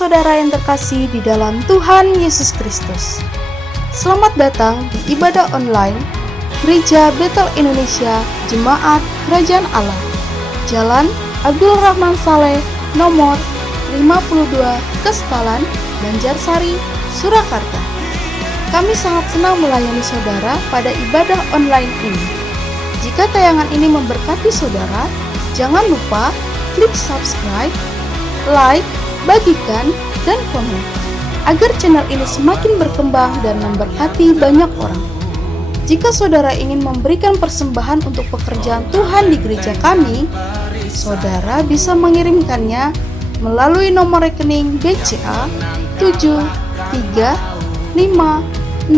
saudara yang terkasih di dalam Tuhan Yesus Kristus. Selamat datang di ibadah online Gereja Betel Indonesia Jemaat Kerajaan Allah, Jalan Abdul Rahman Saleh, nomor 52, Kestalan, Banjarsari, Surakarta. Kami sangat senang melayani saudara pada ibadah online ini. Jika tayangan ini memberkati saudara, jangan lupa klik subscribe, like, bagikan, dan komen, agar channel ini semakin berkembang dan memberkati banyak orang. Jika saudara ingin memberikan persembahan untuk pekerjaan Tuhan di gereja kami, saudara bisa mengirimkannya melalui nomor rekening BCA 7350046229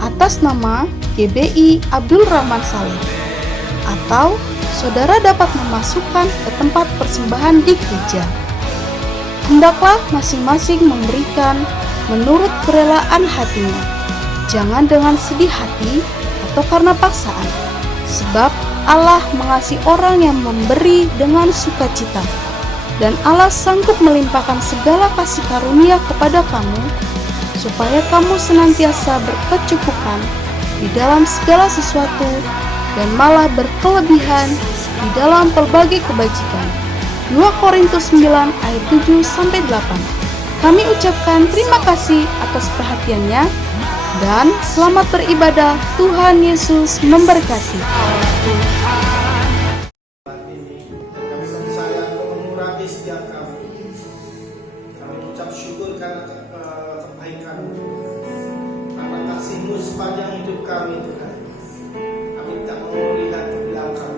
atas nama GBI Abdul Rahman Saleh, atau saudara dapat memasukkan ke tempat persembahan di gereja. Hendaklah masing-masing memberikan menurut kerelaan hatinya, jangan dengan sedih hati atau karena paksaan, sebab Allah mengasihi orang yang memberi dengan sukacita, dan Allah sanggup melimpahkan segala kasih karunia kepada kamu, supaya kamu senantiasa berkecukupan di dalam segala sesuatu dan malah berkelebihan di dalam pelbagai kebajikan. 2 Korintus 9 ayat 7-8. Kami ucapkan terima kasih atas perhatiannya dan selamat beribadah. Tuhan Yesus memberkati. Kami percaya mengurapi setiap kami. Kami ucap syukur karena kebaikan-Mu, karena kasih-Mu sepanjang hidup kami, Tuhan. Kami tak mau lihat ke belakang,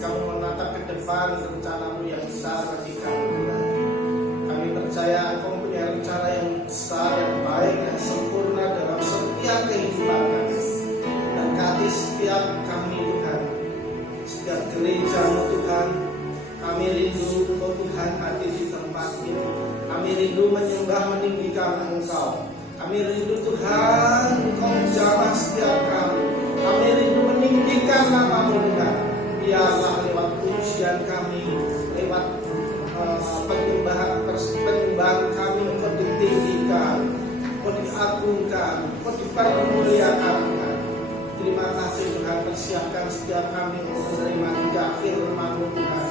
kami menatap ke depan rencana-Mu yang besar bagi kami, Tuhan. Kami percaya Engkau punya rencana yang besar, yang baik, yang sempurna dalam setiap kehidupan kami. Dan kasih setiap kami, Tuhan, setiap gereja-Mu, Tuhan. Kami rindu Engkau, Tuhan, hadir di tempat ini. Kami rindu menyembah meninggikan Engkau. Kami rindu, Tuhan, Engkau menjamah setiap kami. Kami rindu meninggikan nama-Mu, Tuhan. Biarlah lewat pujian kami, lewat penyembahan kami, Engkau ditinggikan, Engkau diagungkan, Engkau dipermuliakan, Tuhan. Terima kasih, Tuhan. Persiapkan setiap kami untuk menerima juga firman-Mu, Tuhan.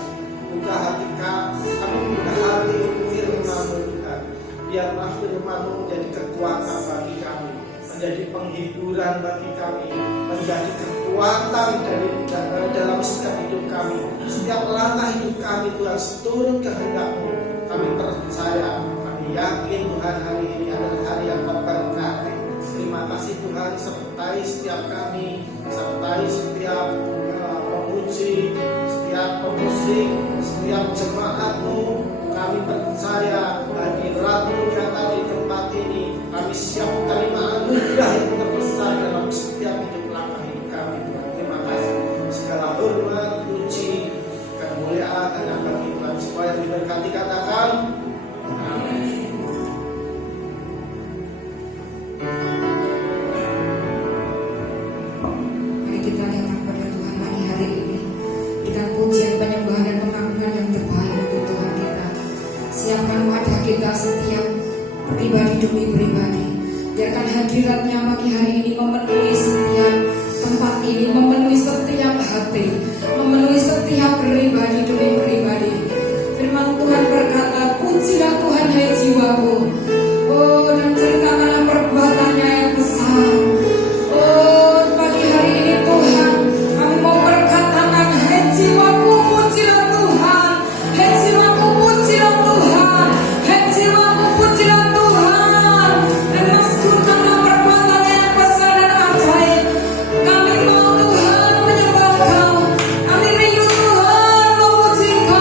Buka hati kami, buka hati untuk firman-Mu, Tuhan. Biarlah firman-Mu menjadi kekuatan bagi kami, menjadi penghiburan bagi kami, menjadi kekuatan dalam setiap hidup kami. Setiap langkah hidup kami, Tuhan, seturut kehendak-Mu. Kami percaya, kami yakin, Tuhan, hari ini adalah hari yang Kau berkati. Terima kasih, Tuhan, sertai setiap kami, sertai setiap pemuji, setiap pemusik, setiap jemaat-Mu. Kami percaya hadirat-Mu yang ada di tempat ini. Kami siap terima anugerah yang terbesar dalam setiap hidup langkah hidup kami, Tuhan. Terima kasih. Segala hormat, puji, kemuliaan hanya bagi Tuhan. Supaya diberkati, katakan amin. Mari kita datang kepada Tuhan pagi hari ini dengan pujian, penyembahan, dan pengagungan yang terbaik untuk Tuhan kita. Siapkan wadah kita setiap pribadi demi pribadi. Biarkan hadiratnya pagi hari ini memenuhi setiap tempat ini, memenuhi setiap hati, memenuhi setiap pribadi demi pribadi. Firman Tuhan berkata, pujilah Tuhan hai jiwaku, oh, dan ceritakanlah perbuatannya yang besar. Oh, pagi hari ini Tuhan, kami mau berkatakan, hai jiwaku pujilah Tuhan, hai jiwaku pujilah Tuhan, hai jiwaku pujilah Tuhan, dan maskurkanlah perbuatannya yang besar dan ajaib. Kami mau Tuhan menyembah Kau, kami rindu Tuhan memuji Kau.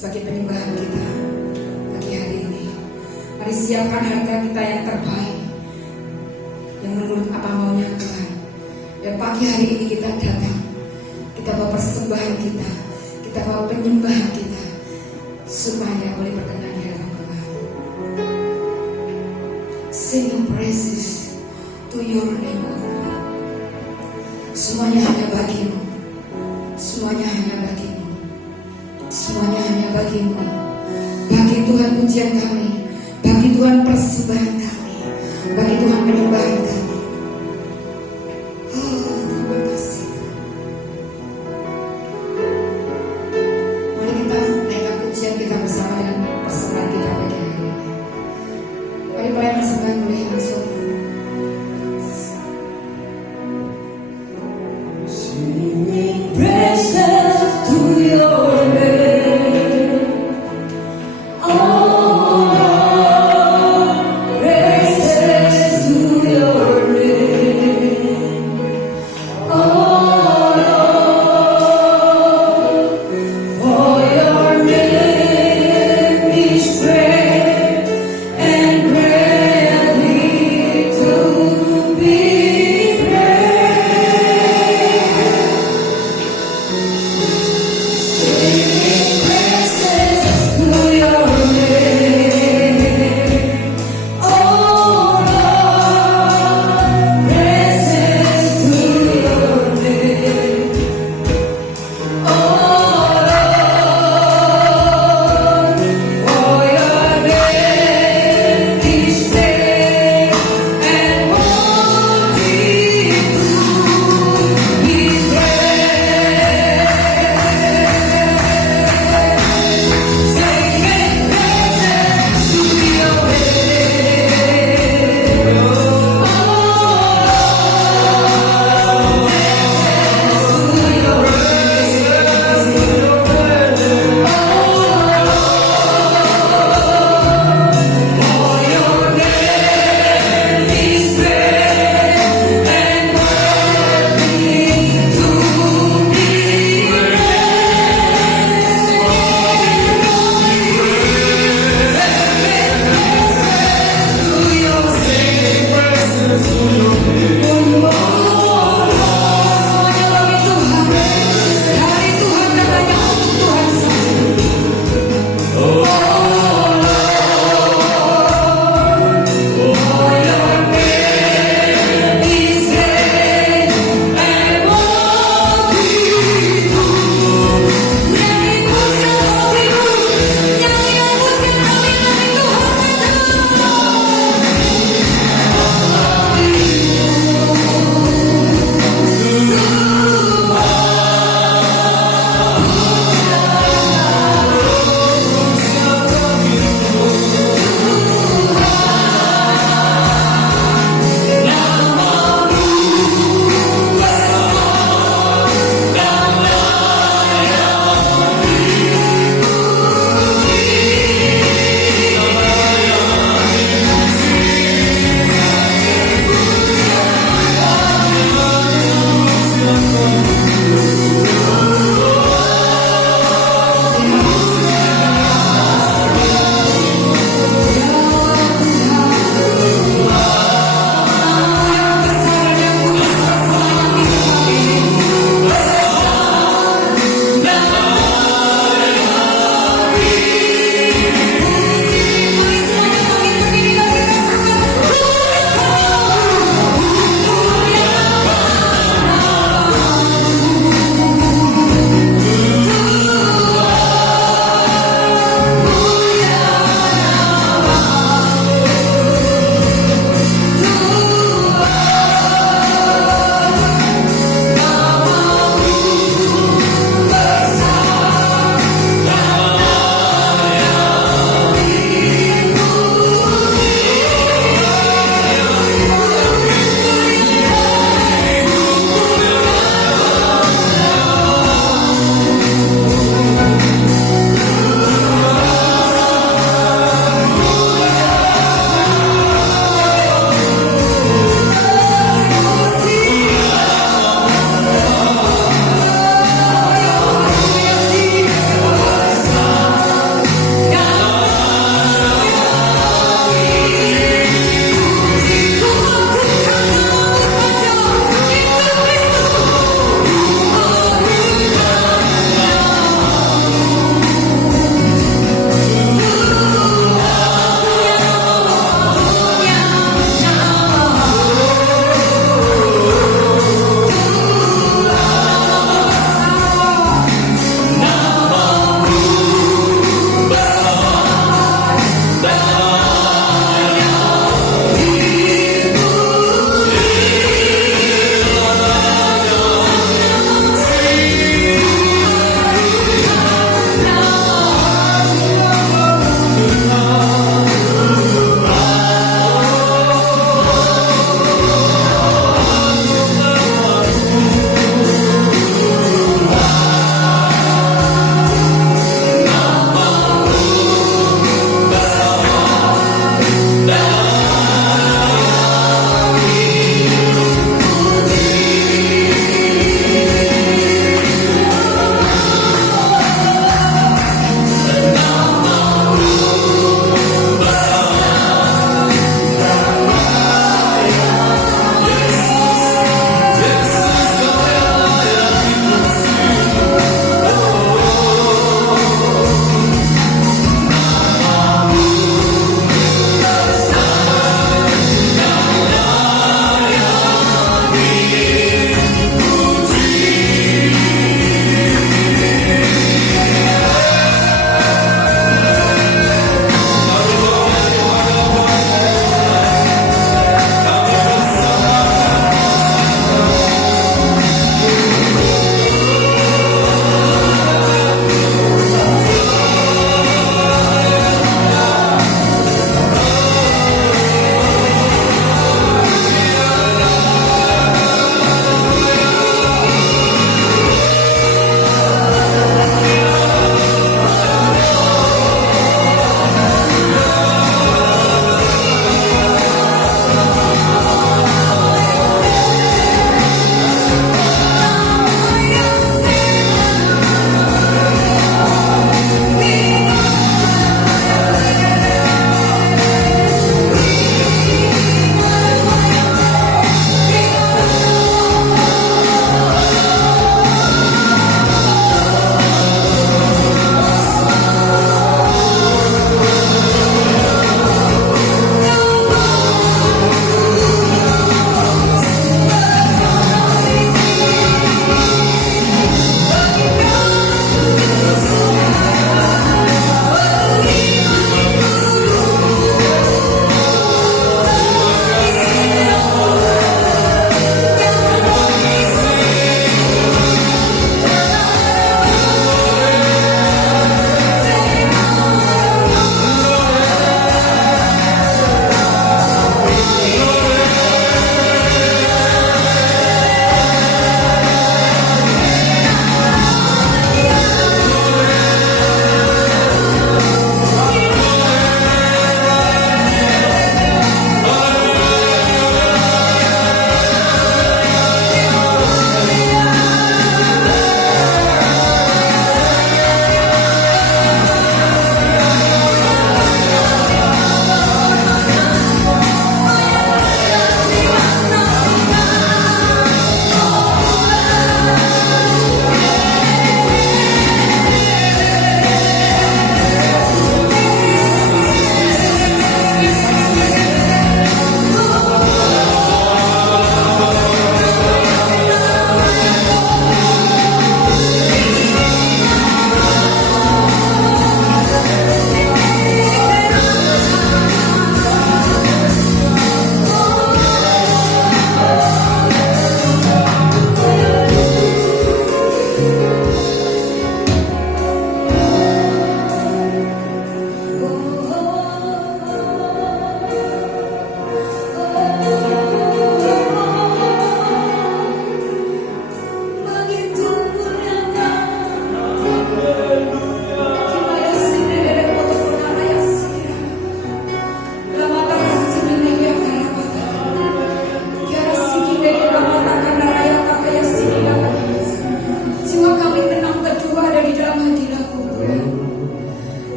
sebagai penyembahan kita pagi hari ini. Mari siapkan harta kita yang terbaik, yang menurut apa maunya Tuhan. Dan pagi hari ini kita datang, kita bawa persembahan kita bawa penyembahan kita, supaya boleh berkenan di hadapan Tuhan. Sing your praises to your name, O Lord. Semuanya hanya bagimu, semuanya hanya bagimu, semuanya hanya bagimu. Bagi Tuhan pujian kami, bagi Tuhan persembahan kami, bagi Tuhan penyembahan kami. Oh, terima kasih. Mari kita naikkan pujian kita bersama dengan persembahan kita pagi hari ini. Mari pelayan persembahan boleh langsung. Singing praises to your name, all our praises to your name, all for your name is great and greatly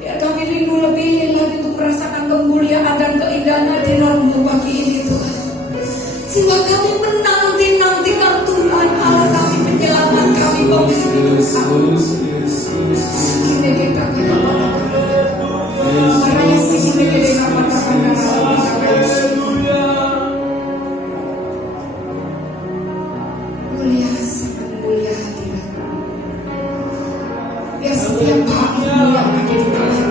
Biar kami rindu lebih lagi untuk merasakan kemuliaan dan keindahan hadirat-Mu pagi ini Tuhan. Sehingga kami menanti-nantikan Tuhan Allah kami, penyelamat kami, pemimpin kami. Kini kita Maraya sini kita mulia, sangat mulia hadirat. Biar setiap pagi mulia ada di dalam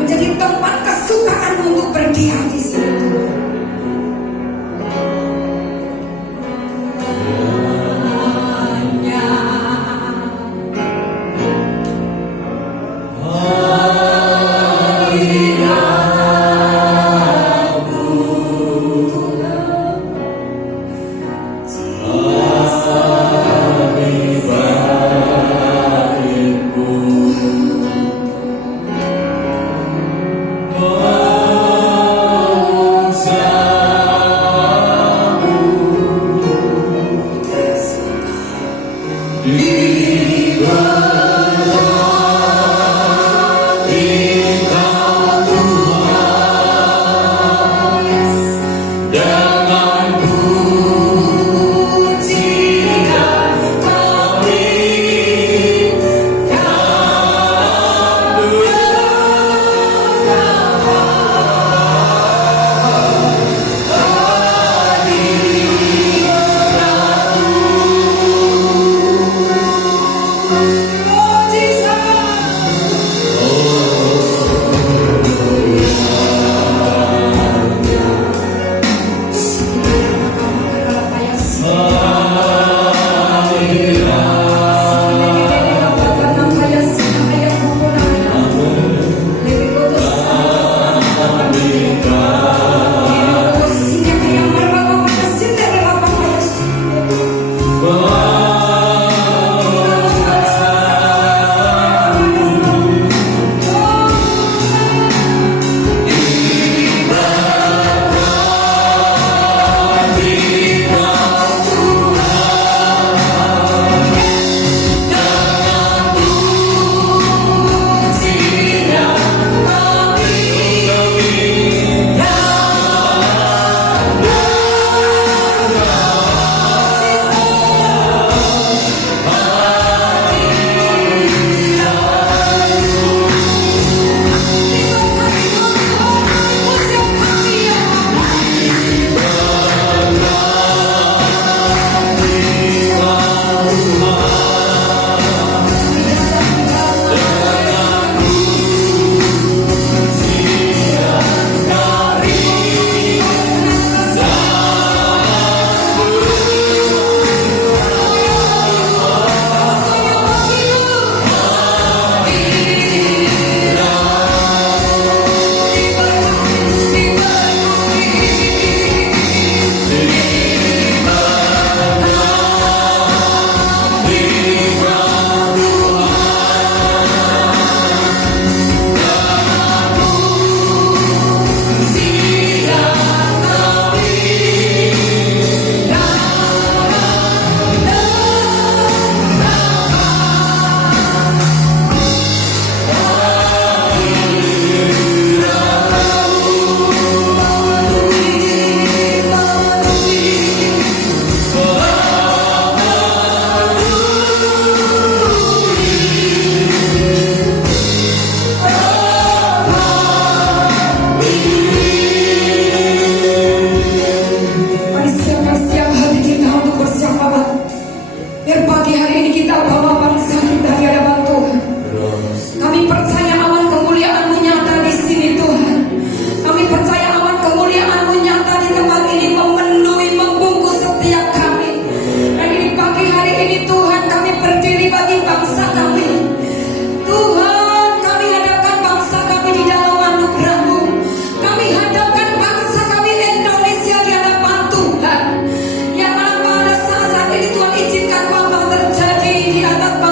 menjadi tempat kesukaan untuk berdiam di sini Tuhan. Izinkan wabah terjadi di atas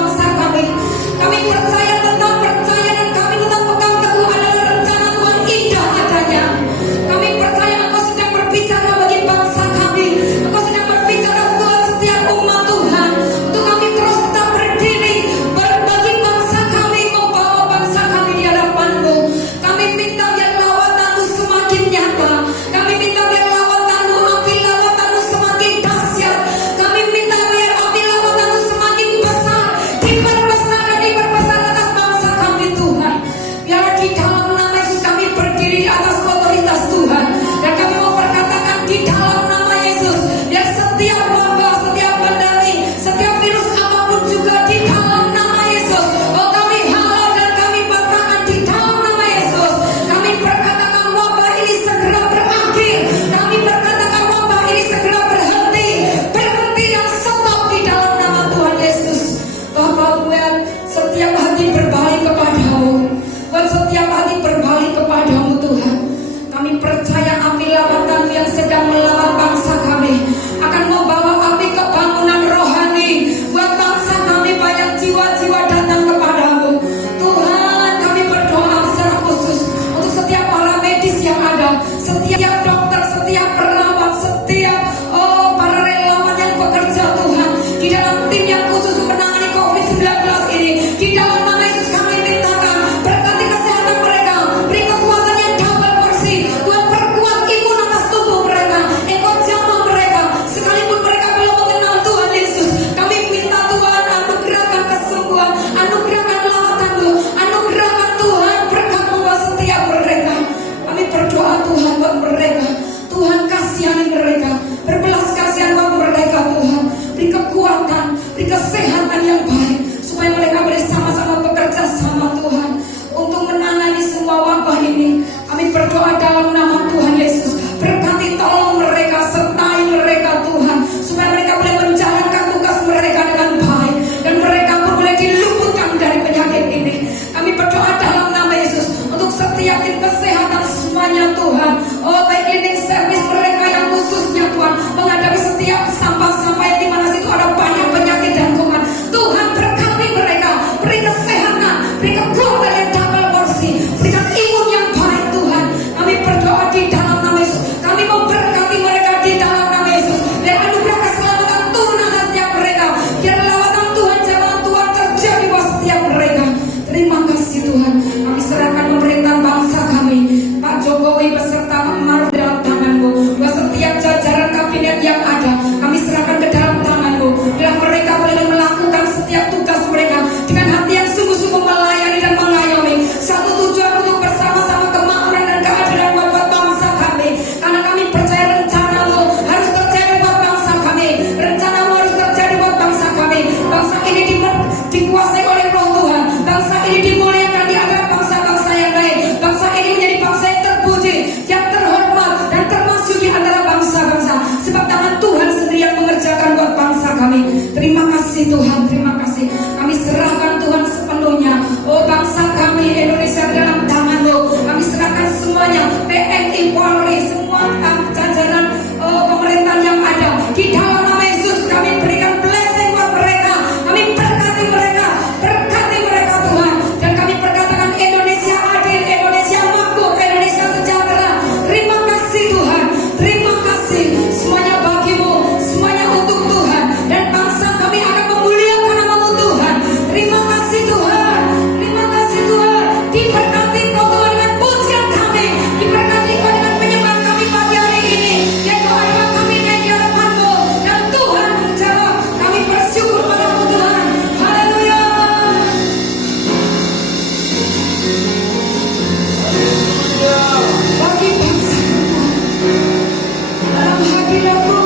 menghujani mereka. Berbelas kasihan buat mereka Tuhan. Beri kekuatan, beri kesehatan yang baik, supaya mereka boleh sama-sama bekerja sama Tuhan untuk menangani semua wabah ini. Kami berdoa dalam nama Tuhan Yesus. Berkati, tolong mereka, sertai mereka Tuhan, supaya mereka boleh menjalankan tugas mereka dengan baik, dan mereka pun boleh diluputkan dari penyakit ini. Kami berdoa dalam nama Yesus untuk setiap tim kesehatan semuanya Tuhan. Oh, baik cleaning service mereka yang khususnya Tuhan menghadapi setiap sampah-sampah yang di mana situ ada banyak penyakit dan kuman. Tuhan berkati mereka, beri kesehatan, beri kekuatan yang double porsi, berikan imun yang baik Tuhan. Kami berdoa di dalam nama Yesus. Kami memberkati mereka di dalam nama Yesus. Dan anugerah keselamatan turun atas setiap mereka. Biar lawatan Tuhan, jalan Tuhan terjadi buat setiap mereka. Terima kasih Tuhan. Kami serahkan pemerintahan bangsa kami, Pak Jokowi beserta Pak Maruf dalam tangan-Mu. Buat setiap jajaran kabinet yang ada, kami serahkan ke dalam tangan-Mu. Biar mereka boleh melakukan setiap tugas mereka dengan hati yang sungguh-sungguh melayani dan mengayomi. Satu tujuan untuk bersama-sama kemakmuran dan keadilan buat bangsa kami. Karena kami percaya rencana-Mu harus terjadi buat bangsa kami. Rencana-Mu harus terjadi buat bangsa kami. Bangsa ini dikuasai oleh Roh Tuhan. Bangsa ini dimuliakan di antara bangsa-bangsa yang lain. Bangsa ini menjadi bangsa yang terpuji, yang terhormat, dan termasyhur di antara bangsa-bangsa. Sebab tangan Tuhan sendiri yang mengerjakan buat bangsa kami. Terima kasih Tuhan, terima kasih. Kami serahkan Tuhan sepenuhnya. Oh, bangsa kami Indonesia dalam tangan-Mu. Kami serahkan semuanya, TNI, Polri, semua jajaran pemerintahan yang ada. Di dalam nama Yesus kami berikan blessing buat mereka. Kami berkati mereka Tuhan. Dan kami perkatakan Indonesia adil, Indonesia makmur, Indonesia sejahtera. Terima kasih Tuhan, terima kasih. Semuanya bagi-Mu, semuanya untuk Tuhan. Dan bangsa kami akan memuliakan nama-Mu Tuhan. Terima kasih Tuhan, terima kasih Tuhan. Diberkati Kau Tuhan dengan pujian kami, diberkati Kau dengan penyembahan kami pagi hari ini. Dan doa kami naik di hadapan-Mu, dan Tuhan menjawab. Kami bersyukur pada-Mu Tuhan. Haleluya. Bagi bangsa Tuhan, dalam hadirat-Mu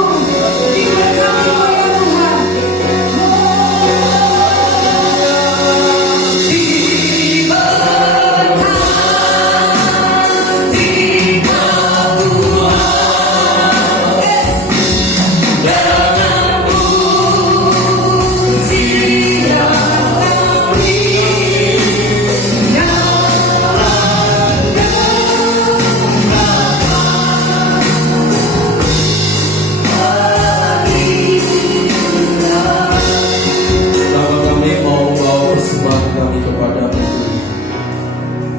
diberkati Kau ya Tuhan. Maka kami mau membawa persembahan kami kepada-Mu,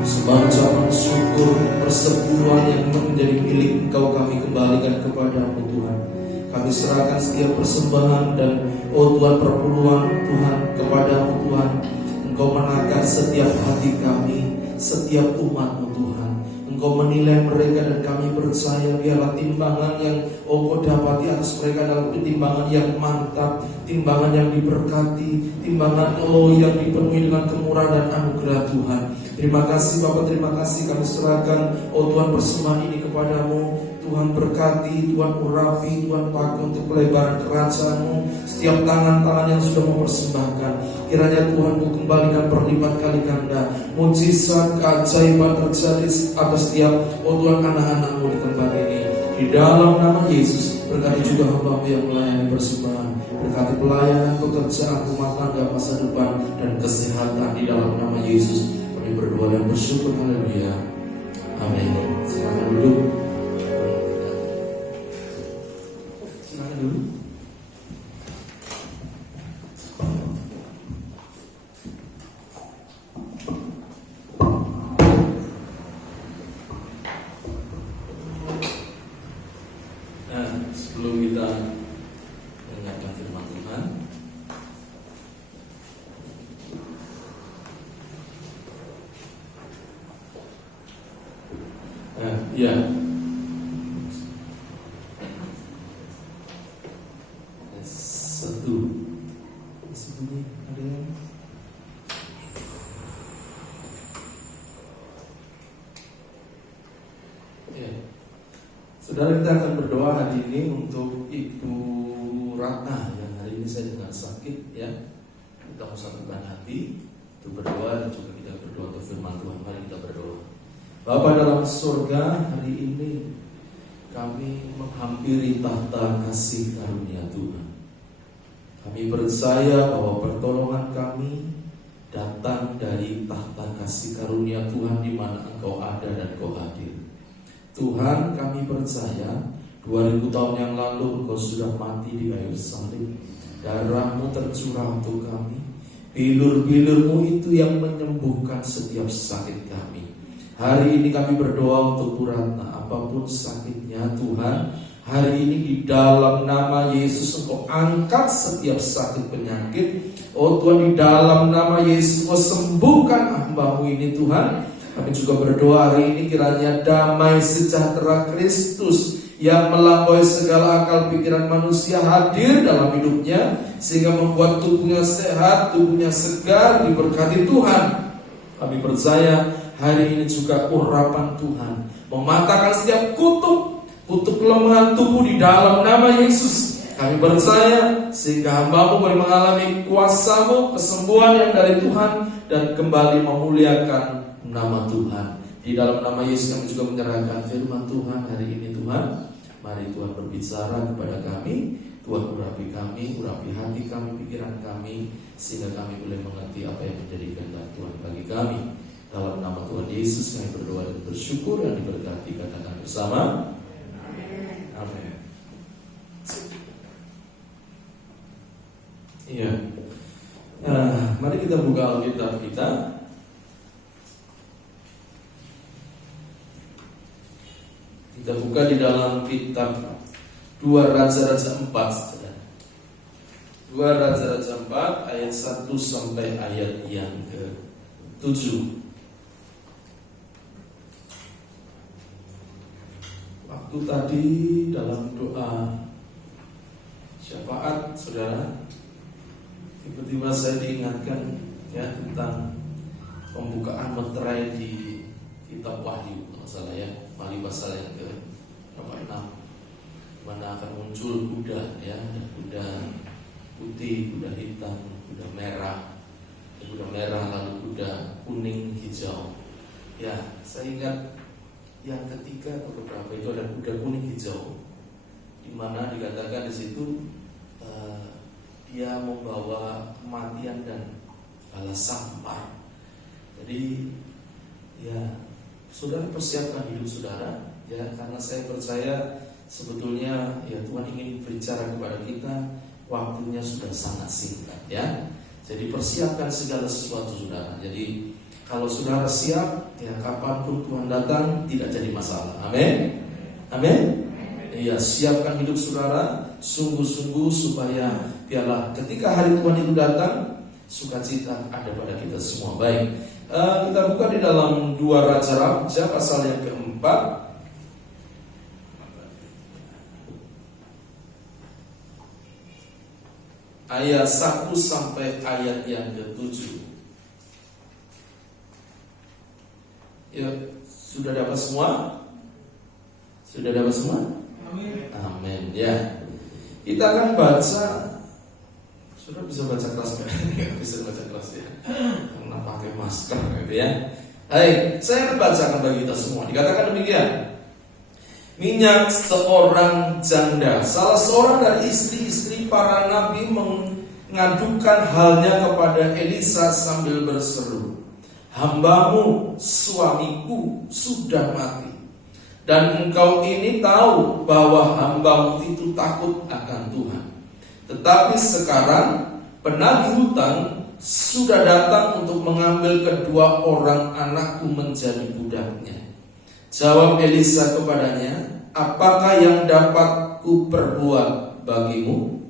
semacam syukur persepuluhan yang menjadi milik Engkau kami kembalikan kepada-Mu Tuhan. Kami serahkan setiap persembahan dan Tuhan perpuluhan Tuhan kepada-Mu Tuhan. Engkau menakar setiap hati kami, setiap umat-Mu Tuhan. Engkau menilai mereka dan kami percaya biarlah timbangan yang Kau dapati atas mereka adalah timbangan yang mantap, timbangan yang diberkati, timbangan yang dipenuhi dengan kemurahan dan anugerah Tuhan. Terima kasih Bapak, terima kasih kami serahkan Tuhan persembahan ini kepada-Mu. Tuhan berkati, Tuhan urapi, Tuhan pakai untuk pelebaran kerajaan-Mu. Setiap tangan-tangan yang sudah mempersembahkan, kiranya Tuhan Ku kembalikan berlipat kali ganda. Mujizat keajaiban terjadi atas setiap Tuhan anak-anak-Mu di tempat ini. Di dalam nama Yesus, berkati juga hamba-Mu yang melayani persembahan. Berkati pelayanan, pekerjaan, rumah tangga, masa depan, dan kesehatan di dalam nama Yesus. Kami berdoa dan bersyukur. Haleluya. Amin. Silakan duduk. Silakan duduk. Sebelum kita mendengarkan firman Tuhan, ya, satu, sebelumnya ada yang ya, saudara kita akan berdoa. berdoa hari ini untuk Ibu Ratna yang hari ini saya dengan sakit ya. Kita mau satukan hati untuk berdoa dan juga kita berdoa untuk firman Tuhan. Mari kita berdoa. Bapa dalam surga, hari ini kami menghampiri tahta kasih karunia Tuhan. Kami percaya bahwa pertolongan kami datang dari tahta kasih karunia Tuhan di mana Engkau ada dan Engkau hadir. Tuhan, kami percaya 2000 tahun yang lalu Engkau sudah mati di kayu salib. Darah-Mu tercurah untuk kami. Bilur-bilur-Mu itu yang menyembuhkan setiap sakit kami. Hari ini kami berdoa untuk Bu Ratna, apapun sakitnya Tuhan, hari ini di dalam nama Yesus Engkau angkat setiap sakit penyakit. Oh Tuhan, di dalam nama Yesus Engkau sembuhkan hamba-Mu ini Tuhan. Kami juga berdoa hari ini kiranya damai sejahtera Kristus yang melampaui segala akal pikiran manusia hadir dalam hidupnya, sehingga membuat tubuhnya sehat, tubuhnya segar, diberkati Tuhan. Kami percaya hari ini juga urapan Tuhan mematahkan setiap kutuk kelemahan tubuh di dalam nama Yesus. Kami percaya sehingga hamba-Mu boleh mengalami kuasa-Mu, kesembuhan yang dari Tuhan, dan kembali memuliakan nama Tuhan. Di dalam nama Yesus kami juga menyerahkan firman Tuhan hari ini Tuhan. Mari Tuhan berbicara kepada kami. Tuhan urapi kami, urapi hati kami, pikiran kami, sehingga kami boleh mengerti apa yang menjadi kehendak Tuhan bagi kami. Dalam nama Tuhan Yesus kami berdoa dan bersyukur dan diberkati. Katakan bersama. Amin. Iya. Nah, mari kita buka Alkitab kita. Kita buka di dalam kitab 2 Raja-Raja 4, saudara. 2 Raja-Raja 4 ayat 1 sampai ayat yang ke-7. Waktu tadi dalam doa syafaat, saudara, tiba-tiba saya diingatkan ya tentang pembukaan meterai di kitab Wahyu, kalau salah ya, Wahyu pasal yang ke-6, mana akan muncul kuda ya, kuda putih, kuda hitam, kuda merah, lalu kuda kuning hijau. Ya, saya ingat yang ketiga atau keberapa itu ada kuda kuning hijau, di mana dikatakan di situ dia membawa kematian dan balas sampar. Jadi ya, saudara persiapkan hidup saudara ya, karena saya percaya sebetulnya ya Tuhan ingin berbicara kepada kita, waktunya sudah sangat singkat ya. Jadi persiapkan segala sesuatu saudara. Jadi kalau saudara siap ya, kapanpun Tuhan datang tidak jadi masalah. Amin. Amin. Iya, siapkan hidup saudara sungguh-sungguh supaya biarlah ketika hari Tuhan itu datang, sukacita ada pada kita semua. Baik, kita buka di dalam 2 Raja-Raja pasal yang ke-4 ayat 1 sampai ayat yang ke-7. Ya, sudah dapat semua? Sudah dapat semua? Amin. Amin ya. Kita akan baca. Sudah bisa baca kelas kan? Bisa baca kelas ya. Karena pakai masker gitu ya. Baik, saya akan bacakan bagi kita semua. Dikatakan demikian. Minyak seorang janda, salah seorang dari istri-istri para nabi, mengadukan halnya kepada Elisa sambil berseru, "Hambamu, suamiku sudah mati, dan engkau ini tahu bahwa hambamu itu takut akan Tuhan. Tetapi sekarang penagih hutang sudah datang untuk mengambil kedua orang anakku menjadi budaknya." Jawab Elisa kepadanya, "Apakah yang dapat ku perbuat bagimu?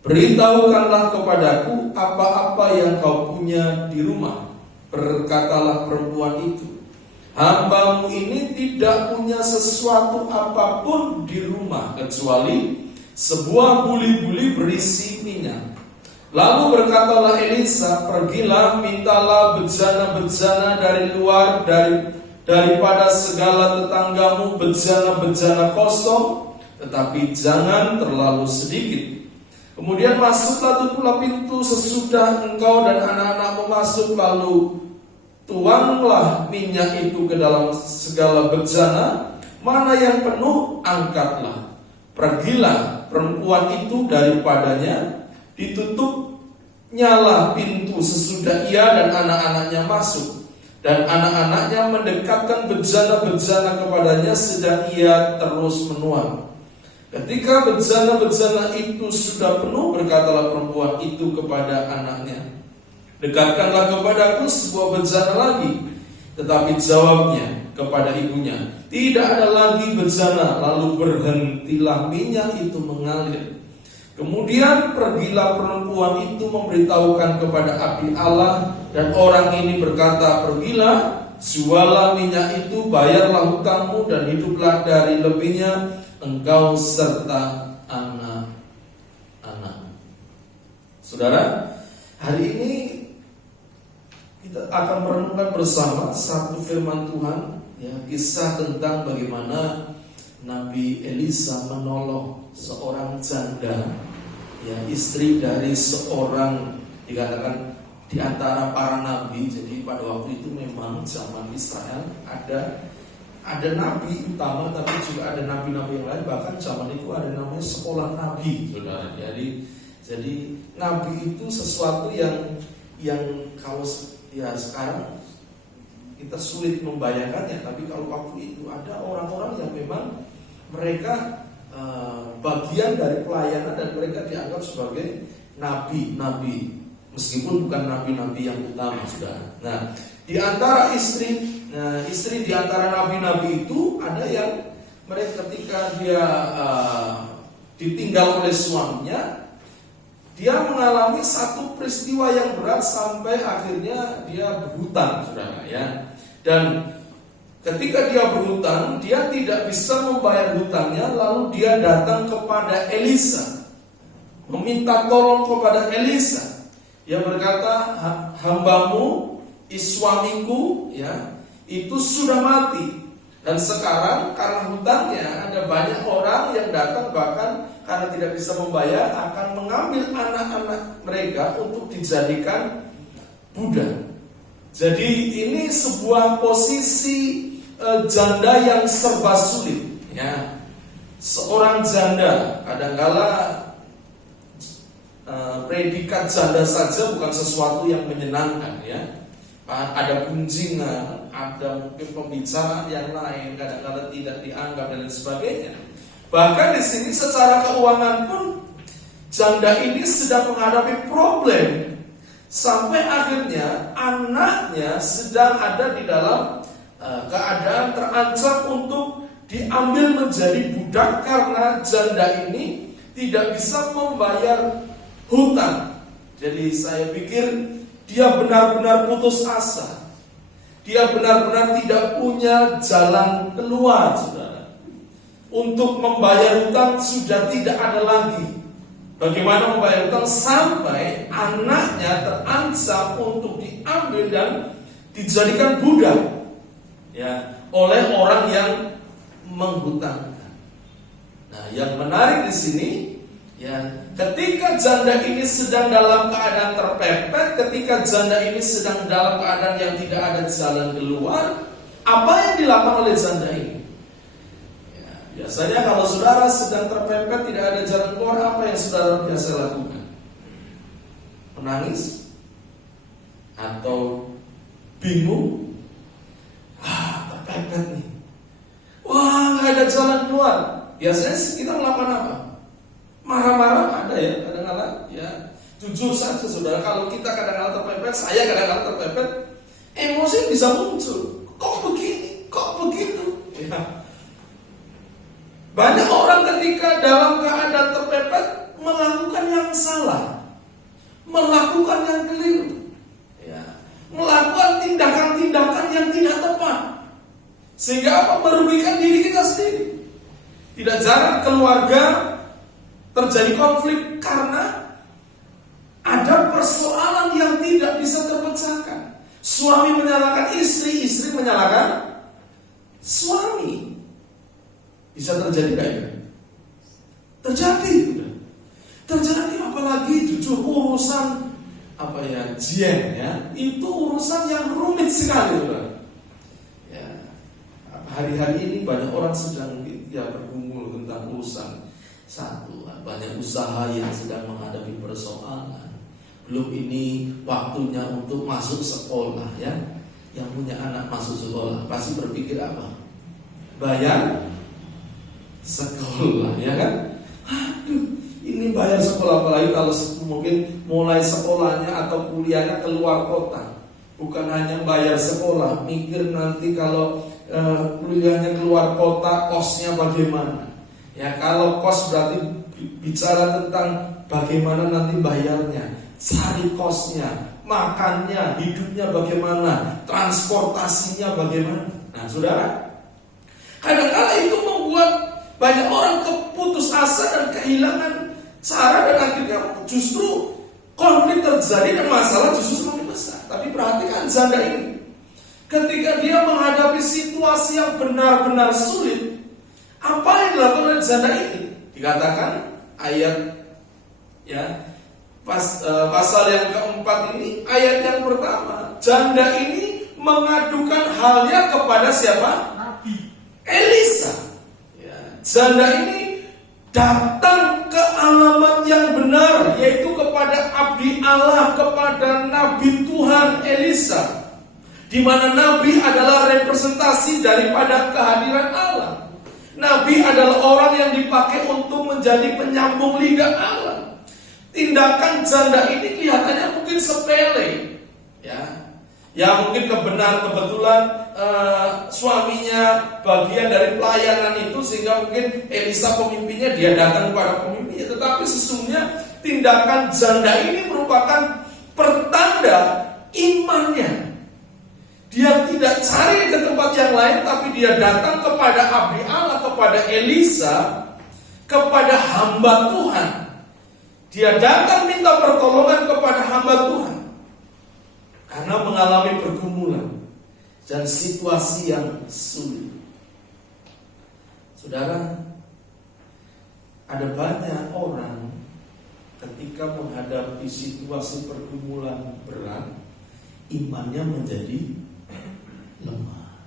Beritahukanlah kepadaku apa-apa yang kau punya di rumah." Berkatalah perempuan itu, "Hambamu ini tidak punya sesuatu apapun di rumah kecuali sebuah buli-buli berisi minyak." Lalu berkatalah Elisa, "Pergilah, mintalah bejana-bejana dari luar daripada segala tetanggamu bejana-bejana kosong, tetapi jangan terlalu sedikit. Kemudian masuklah pula pintu sesudah engkau dan anak-anakmu masuk, lalu tuanglah minyak itu ke dalam segala bejana, mana yang penuh angkatlah. Pergilah perempuan itu daripadanya, ditutup nyala pintu sesudah ia dan anak-anaknya masuk, dan anak-anaknya mendekatkan bejana-bejana kepadanya sedang ia terus menuang. Ketika bejana-bejana itu sudah penuh, berkatalah perempuan itu kepada anaknya, dekatkanlah kepadaku sebuah bejana lagi. Tetapi jawabnya kepada ibunya, tidak ada lagi bejana. Lalu berhentilah minyak itu mengalir. Kemudian pergilah perempuan itu memberitahukan kepada abdi Allah, dan orang ini berkata, pergilah, jualah minyak itu, bayarlah hutangmu, dan hiduplah dari lebihnya engkau serta anak-anak. Saudara, hari ini kita akan merenungkan bersama satu firman Tuhan, ya, kisah tentang bagaimana Nabi Elisa menolong seorang janda, ya, istri dari seorang, dikatakan di antara para nabi. Jadi pada waktu itu memang zaman Israel ada nabi utama, tapi juga ada nabi-nabi yang lain. Bahkan zaman itu ada namanya sekolah nabi, saudara. Jadi nabi itu sesuatu yang kalau ya sekarang kita sulit membayangkannya, tapi kalau waktu itu ada orang-orang yang memang mereka bagian dari pelayanan dan mereka dianggap sebagai nabi-nabi, meskipun bukan nabi-nabi yang utama, saudara. Nah, di antara istri di antara nabi-nabi itu ada yang mereka ketika dia ditinggal oleh suaminya, dia mengalami satu peristiwa yang berat sampai akhirnya dia berhutang, saudara, ya. Dan ketika dia berhutang, dia tidak bisa membayar hutangnya, lalu dia datang kepada Elisa, meminta tolong kepada Elisa. Dia berkata, hambamu, suamiku, ya, itu sudah mati, dan sekarang karena hutangnya ada banyak orang yang datang, bahkan karena tidak bisa membayar akan mengambil anak-anak mereka untuk dijadikan budak. Jadi ini sebuah posisi janda yang serba sulit, ya. Seorang janda kadangkala predikat janda saja bukan sesuatu yang menyenangkan, ya. Ada gunjingan, ada mungkin pembicaraan yang lain, kadang-kadang tidak dianggap dan lain sebagainya. Bahkan di sini secara keuangan pun janda ini sedang menghadapi problem, sampai akhirnya anaknya sedang ada di dalam keadaan terancam untuk diambil menjadi budak karena janda ini tidak bisa membayar hutang. Jadi saya pikir dia benar-benar putus asa. Dia benar-benar tidak punya jalan keluar, saudara. Untuk membayar hutang sudah tidak ada lagi. Bagaimana membayar hutang sampai anaknya terancam untuk diambil dan dijadikan budak, ya, oleh orang yang menghutangkan. Nah, yang menarik di sini, ya, ketika janda ini sedang dalam keadaan terpepet, ketika janda ini sedang dalam keadaan yang tidak ada jalan keluar, apa yang dilakukan oleh janda ini? Ya, biasanya kalau saudara sedang terpepet, tidak ada jalan keluar, apa yang saudara biasa lakukan? Menangis? Atau bingung? Terpepet nih. Wah, nggak ada jalan keluar. Biasanya kita melakukan apa? Marah-marah, ada ya kadang-kadang, ya. Jujur saja saudara, kalau kita kadang-kadang terpepet, saya kadang-kadang terpepet, emosi bisa muncul. Kok begini? Kok begitu? Ya. Banyak orang ketika dalam keadaan terpepet melakukan yang salah, melakukan yang keliru, ya. Melakukan tindakan-tindakan yang tidak tepat, sehingga apa? Merugikan diri kita sendiri. Tidak jarang keluarga terjadi konflik karena ada persoalan yang tidak bisa terpecahkan. Suami menyalahkan istri, istri menyalahkan suami. Bisa terjadi kayak gitu. Terjadi, terjadi, apalagi jujur urusan jien ya, itu urusan yang rumit sekali, ya. Hari-hari ini banyak orang sedang bergumul tentang urusan satu, banyak usaha yang sedang menghadapi persoalan. Belum ini waktunya untuk masuk sekolah ya. Yang punya anak masuk sekolah pasti berpikir apa? Bayar sekolah, ya kan? Aduh, ini bayar sekolah, apalagi kalau mungkin mulai sekolahnya atau kuliahnya keluar kota. Bukan hanya bayar sekolah, mikir nanti kalau kuliahnya keluar kota, kosnya bagaimana. Ya, kalau kos berarti bicara tentang bagaimana nanti bayarnya, cari kosnya, makannya, hidupnya bagaimana, transportasinya bagaimana. Nah, saudara, kadang-kadang itu membuat banyak orang keputus asa dan kehilangan cara, dan akhirnya justru konflik terjadi dan masalah justru semakin besar. Tapi perhatikan janda ini, ketika dia menghadapi situasi yang benar-benar sulit, apa yang dilakukan oleh janda ini? Dikatakan ayat pasal yang keempat ini, ayat yang pertama, janda ini mengadukan halnya kepada siapa? Nabi Elisa. Ya, janda ini datang ke alamat yang benar, yaitu kepada abdi Allah, kepada Nabi Tuhan Elisa, di mana Nabi adalah representasi daripada kehadiran Allah. Nabi adalah orang yang dipakai untuk menjadi penyambung lidah Allah. Tindakan janda ini kelihatannya mungkin sepele, ya mungkin kebetulan suaminya bagian dari pelayanan itu, sehingga mungkin Elisa pemimpinnya, dia datang kepada pemimpinnya. Tetapi sesungguhnya tindakan janda ini merupakan pertanda imannya. Dia tidak cari ke tempat yang lain, tapi dia datang kepada abdi Allah, kepada Elisa, kepada hamba Tuhan. Dia datang minta pertolongan kepada hamba Tuhan karena mengalami pergumulan dan situasi yang sulit. Saudara, ada banyak orang ketika menghadapi situasi pergumulan berat, imannya menjadi lemah.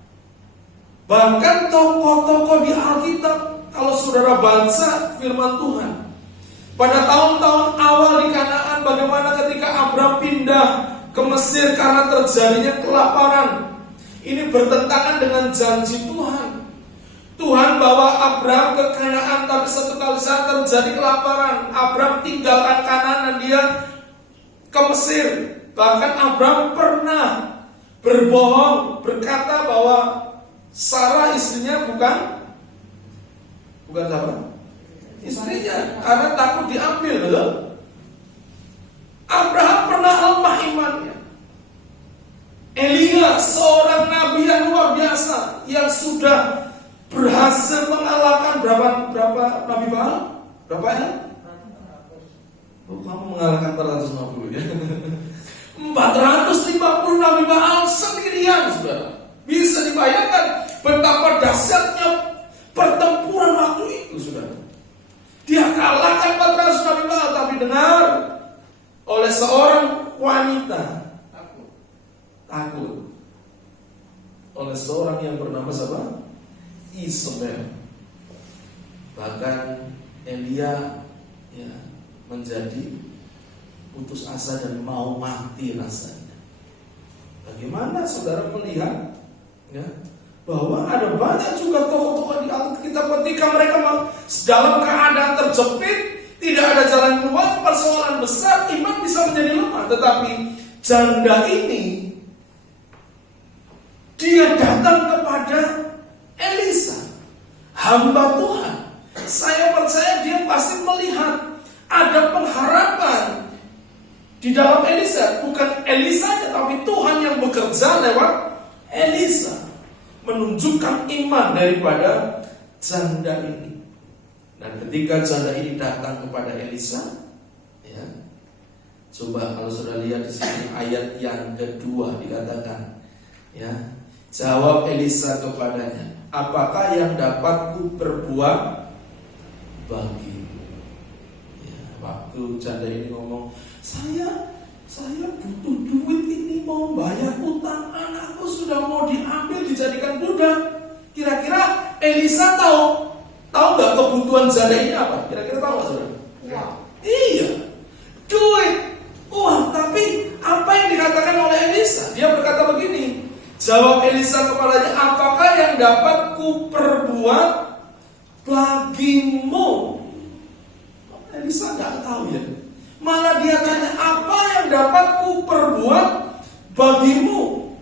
Bahkan tokoh-tokoh di Alkitab, kalau saudara baca firman Tuhan, pada tahun-tahun awal di Kanaan, bagaimana ketika Abraham pindah ke Mesir karena terjadinya kelaparan. Ini bertentangan dengan janji Tuhan. Tuhan bawa Abraham ke Kanaan, tapi satu kali saat terjadi kelaparan, Abraham tinggalkan Kanaan dan dia ke Mesir. Bahkan Abraham pernah berbohong, berkata bahwa Sarah istrinya bukan siapa? Istrinya, karena takut diambil, betul? Abraham pernah lemah imannya. Elia, seorang nabi yang luar biasa, yang sudah berhasil mengalahkan berapa nabi Baal? Berapa ya? Kamu mengalahkan 450 ya? 450 nabi Baal sendirian, saudara. Bisa dibayangkan betapa dahsyatnya pertempuran waktu itu, saudara. Dia kalahkan 400 nabi Baal, tapi dengar, oleh seorang wanita takut oleh seorang yang bernama siapa? Isabel. Bahkan Elia menjadi putus asa dan mau mati rasanya. Bagaimana saudara melihat bahwa ada banyak juga tokoh-tokoh di Alkitab ketika mereka dalam keadaan terjepit, tidak ada jalan keluar, persoalan besar, iman bisa menjadi lemah. Tetapi janda ini, dia datang kepada Elisa, hamba Tuhan. Saya percaya dia pasti melihat ada pengharapan di dalam Elisa. Bukan Elisa, tetapi Tuhan yang bekerja lewat Elisa, menunjukkan iman daripada janda ini. Dan ketika janda ini datang kepada Elisa, coba kalau sudah lihat di sini ayat yang kedua dikatakan, jawab Elisa kepadanya, apakah yang dapat ku perbuat bagimu? waktu janda ini ngomong, saya butuh duit ini, mau bayar utang, anakku sudah mau diambil dijadikan budak. Kira-kira Elisa tahu nggak kebutuhan janda ini apa? Kira-kira tahu nggak saudara? Ya. Iya, duit, uang. Tapi apa yang dikatakan oleh Elisa? Dia berkata begini. Jawab Elisa kepadanya, apakah yang dapat kuperbuat bagimu? Elisa nggak tahu ya. Malah dia tanya, apa yang dapat kuperbuat bagimu?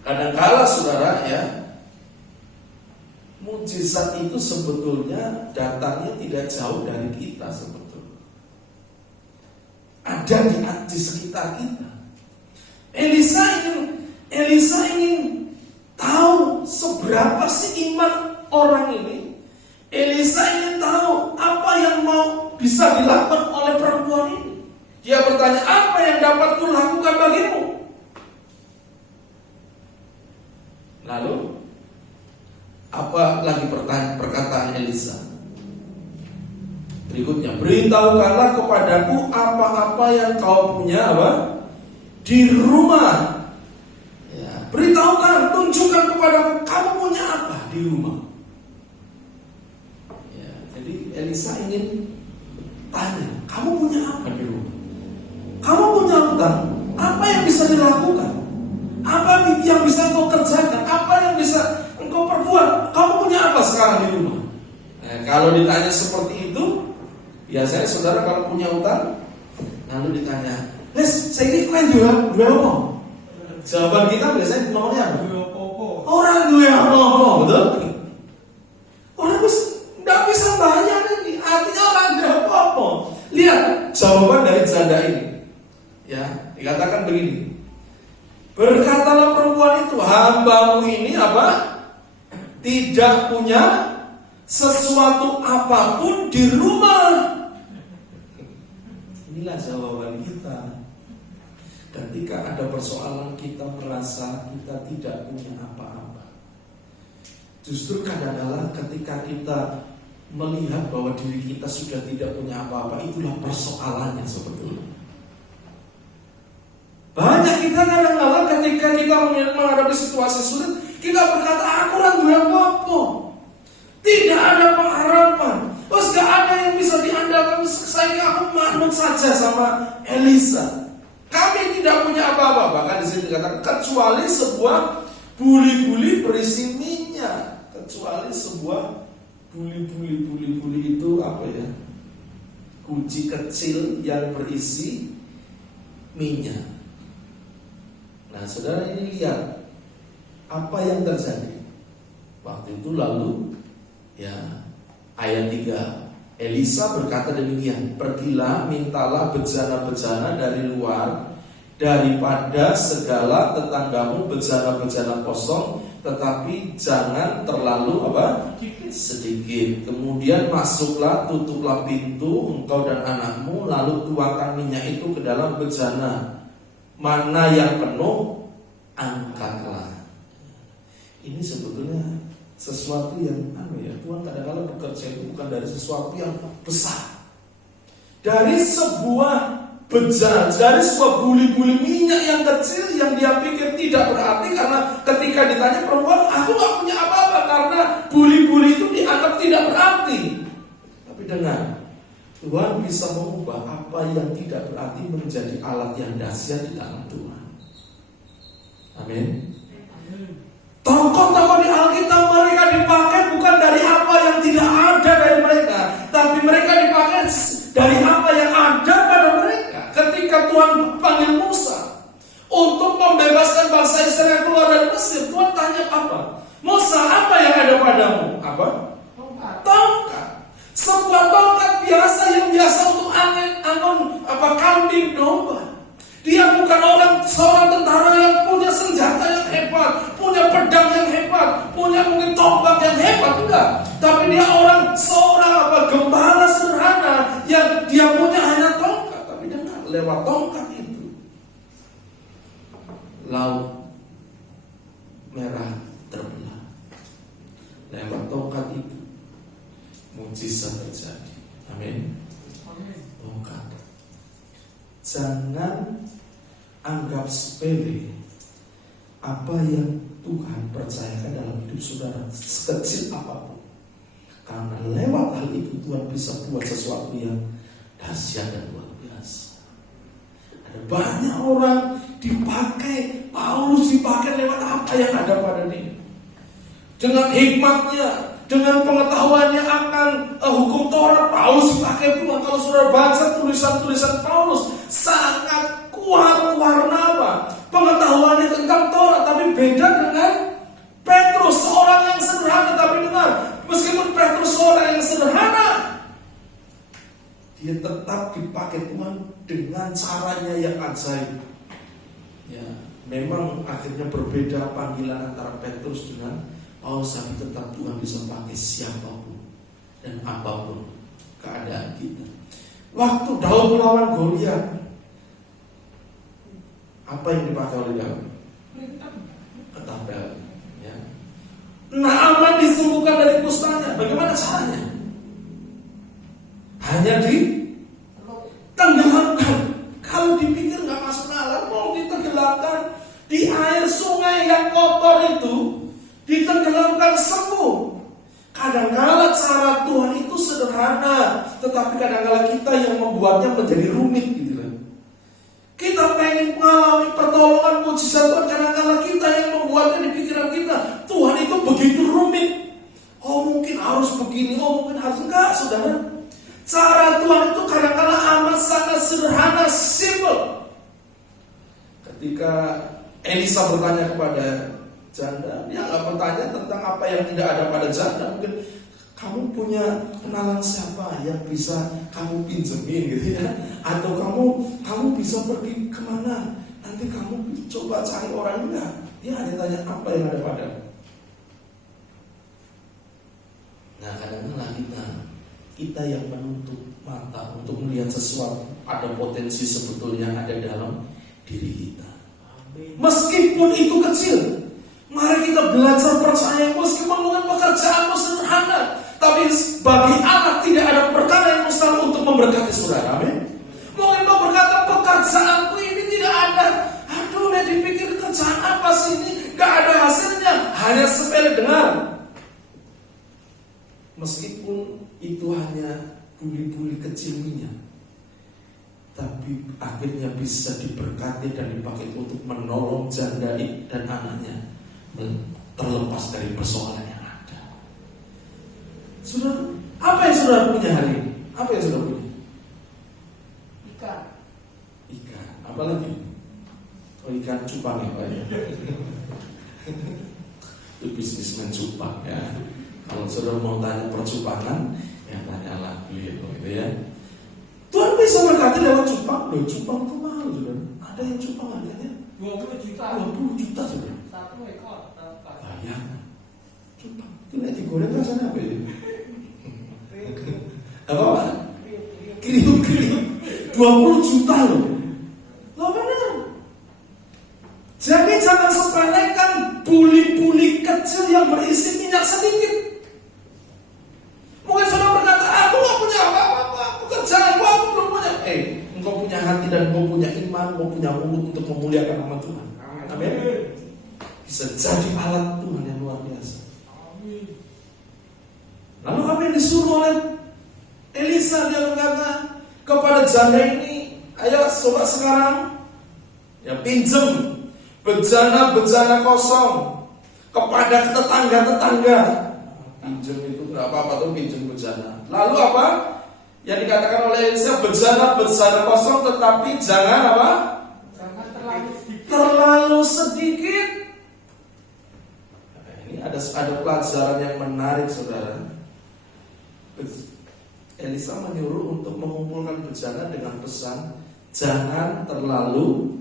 Kadang-kala saudara ya, mujizat itu sebetulnya datangnya tidak jauh dari kita sebetulnya. Ada di sekitar kita. Elisa ingin tahu seberapa sih iman orang ini. Elisa ingin tahu apa yang mau bisa dilakukan oleh perempuan ini. Dia bertanya, apa yang dapat kulakukan bagimu? Lalu apa lagi perkataan Elisa? Berikutnya, beritahukanlah kepadaku apa-apa yang kau punya di rumah. Ya, beritahukan, tunjukkan kepadaku kamu punya apa di rumah. Ya, jadi Elisa ingin tanya, kamu punya apa di rumah? Kamu punya utang? Apa yang bisa dilakukan? Apa yang bisa engkau kerjakan? Apa yang bisa engkau perbuat? Kamu punya apa sekarang di rumah? Kalau ditanya seperti itu, biasanya saudara kalau punya utang, lalu ditanya, saya ini kalian dua apa? Jawaban kita biasanya nomornya apa? Orang dua apa? Betul? Orang tidak bisa bayar ini. Artinya orang dua apa? Lihat jawaban dari janda ini. Ya, dikatakan begini. Berkatalah perempuan itu, hambamu ini apa? Tidak punya sesuatu apapun di rumah. Inilah jawaban kita. Ketika ada persoalan kita merasa kita tidak punya apa-apa. Justru kadang-kadang ketika kita melihat bahwa diri kita sudah tidak punya apa-apa, itulah persoalannya sebetulnya. Banyak kita kadang-kadang ketika kita menghadapi situasi sulit, kita berkata, aku orang apa-apa. Tidak ada pengharapan. Terus gak ada yang bisa diandalkan. Saya aku manut saja sama Elisa. Kami tidak punya apa-apa. Bahkan di sini dikatakan kecuali sebuah buli-buli berisi minyak. Kecuali sebuah buli itu apa ya? Kunci kecil yang berisi minyak. Nah, saudara ini lihat apa yang terjadi. Waktu itu lalu ya ayat 3, Elisa berkata demikian, pergilah mintalah bejana-bejana dari luar daripada segala tetanggamu bejana-bejana kosong, tetapi jangan terlalu sedikit. Kemudian masuklah, tutuplah pintu engkau dan anakmu, lalu tuangkan minyak itu ke dalam bejana. Mana yang penuh, angkatlah. Ini sebetulnya sesuatu yang Tuhan kadang-kadang bekerja itu bukan dari sesuatu yang besar. Dari sebuah bejana, dari sebuah buli-buli minyak yang kecil yang dia pikir tidak berarti, karena ketika ditanya perempuan, aku gak punya apa-apa, karena buli-buli itu dianggap tidak berarti. Tapi dengar, Tuhan bisa mengubah apa yang tidak berarti menjadi alat yang dahsyat di tangan Tuhan. Amin. Tokoh-tokoh di Alkitab mereka dipakai bukan dari apa yang tidak ada dari mereka, tapi mereka dipakai dari apa yang ada pada mereka. Ketika Tuhan panggil Musa untuk membebaskan bangsa Israel keluar dari Mesir, Tuhan tanya apa? Musa, apa yang ada padamu? Apa? Tongkat. Sebuah tongkat biasa yang biasa untuk kambing domba. Dia bukan seorang tentara yang punya senjata yang hebat, punya pedang yang hebat, punya mungkin tombak yang hebat, enggak. Tapi dia seorang gembala sederhana yang dia punya hanya tongkat. Tapi dengar, lewat tongkat itu laut merah terbelah. Lewat tongkat itu mujizat terjadi. Amin. Tongkat. Jangan anggap sepele apa yang Tuhan percayakan dalam hidup saudara, sekecil apapun. Karena lewat hal itu Tuhan bisa buat sesuatu yang dahsyat dan luar biasa. Ada banyak orang dipakai, Paulus dipakai lewat apa yang ada pada dia. Dengan hikmatnya, dengan pengetahuannya akan hukum Taurat, Paulus dipakai Tuhan. Kalau saudara baca tulisan-tulisan Paulus, sangat kuat warna apa? Pengetahuannya tentang Taurat, tapi beda dengan Petrus, seorang yang sederhana. Tapi dengar, meskipun Petrus seorang yang sederhana, dia tetap dipakai Tuhan dengan caranya yang ajaib. Ya, memang akhirnya berbeda panggilan antara Petrus dengan Paulus, tapi tetap Tuhan bisa pakai siapapun dan apapun keadaan kita. Waktu Daud melawan Goliat, apa yang dipakai oleh Daud? Ketapel. Ya. Naaman disembuhkan dari kustanya. Bagaimana caranya? Hanya ditenggelamkan. Kalau dipikir nggak masuk nalar, mau ditenggelamkan di air sungai yang kotor itu, ditenggelamkan sembuh. Kadang-kala cara Tuhan itu sederhana, tetapi kadang-kala kita yang membuatnya menjadi rumit gitu kan. Kita pengen mengalami pertolongan mujizat Tuhan, kadang-kala kita yang membuatnya di pikiran kita. Tuhan itu begitu rumit. Oh mungkin harus begini, oh mungkin harus enggak, saudara. Cara Tuhan itu kadang-kala amat sangat sederhana, simple. Ketika Elisa bertanya kepada janda, dia nggak bertanya tentang apa yang tidak ada pada janda. Mungkin kamu punya kenalan siapa yang bisa kamu pinjemin gitu ya, atau kamu bisa pergi kemana, nanti kamu coba cari orang. Enggak, dia hanya tanya apa yang ada pada. Nah kadang-kadang kita yang menutup mata untuk melihat sesuatu, ada potensi sebetulnya ada dalam diri kita. Meskipun itu kecil, mari kita belajar percaya. Meskipun dengan pekerjaanmu sederhana, tapi bagi Allah tidak ada perkara yang mustahil untuk memberkati saudara. Amin. Mungkin kau berkata pekerjaanku ini tidak ada. Aduh, dia dipikir kerjaan apa sih ini? Gak ada hasilnya, hanya sepele. Dengar, meskipun itu hanya buli-buli kecil minyak, tapi akhirnya bisa diberkati dan dipakai untuk menolong janda dan anaknya terlepas dari persoalan yang ada. Saudara, apa yang saudara punya hari ini? Apa yang saudara punya? Ikan. Apa lagi? Oh, ikan cupang ya Pak ya. Itu bisnismen cupang ya. Kalau saudara mau tanya percupangan, ya tanyalah beliau gitu ya. Tuhan bisa berkati lewat cupang. Loh, cupang itu mahal saudara. Ada yang cupang harganya 20 juta saudara. Satu ekor. Bayang. Cupang. Itu nanti digoreng rasanya apa ya? Apa Pak? Kriuk-kriuk. 20 juta loh. Loh benar. Jadi jangan sepelekan buli-buli kecil yang berisi minyak sedikit. Mungkin saudara berkata, aku gak punya apa-apa, pekerjaan aku belum punya. Engkau punya hati dan engkau punya iman, engkau punya mulut untuk memuliakan nama Tuhan. Amin. Bisa jadi alat Tuhan yang luar biasa. Lalu apa yang disuruh oleh Elisa? Dia berkata kepada janda ini, ayo coba sekarang ya pinjam bejana-bejana kosong kepada tetangga-tetangga. Pinjam itu nggak apa-apa tuh, pinjam bejana. Lalu apa yang dikatakan oleh Elisa? Bejana-bejana kosong, tetapi jangan apa? Jangan terlalu sedikit. Nah, ini ada pelajaran yang menarik saudara. Elisa menyuruh untuk mengumpulkan bejana dengan pesan jangan terlalu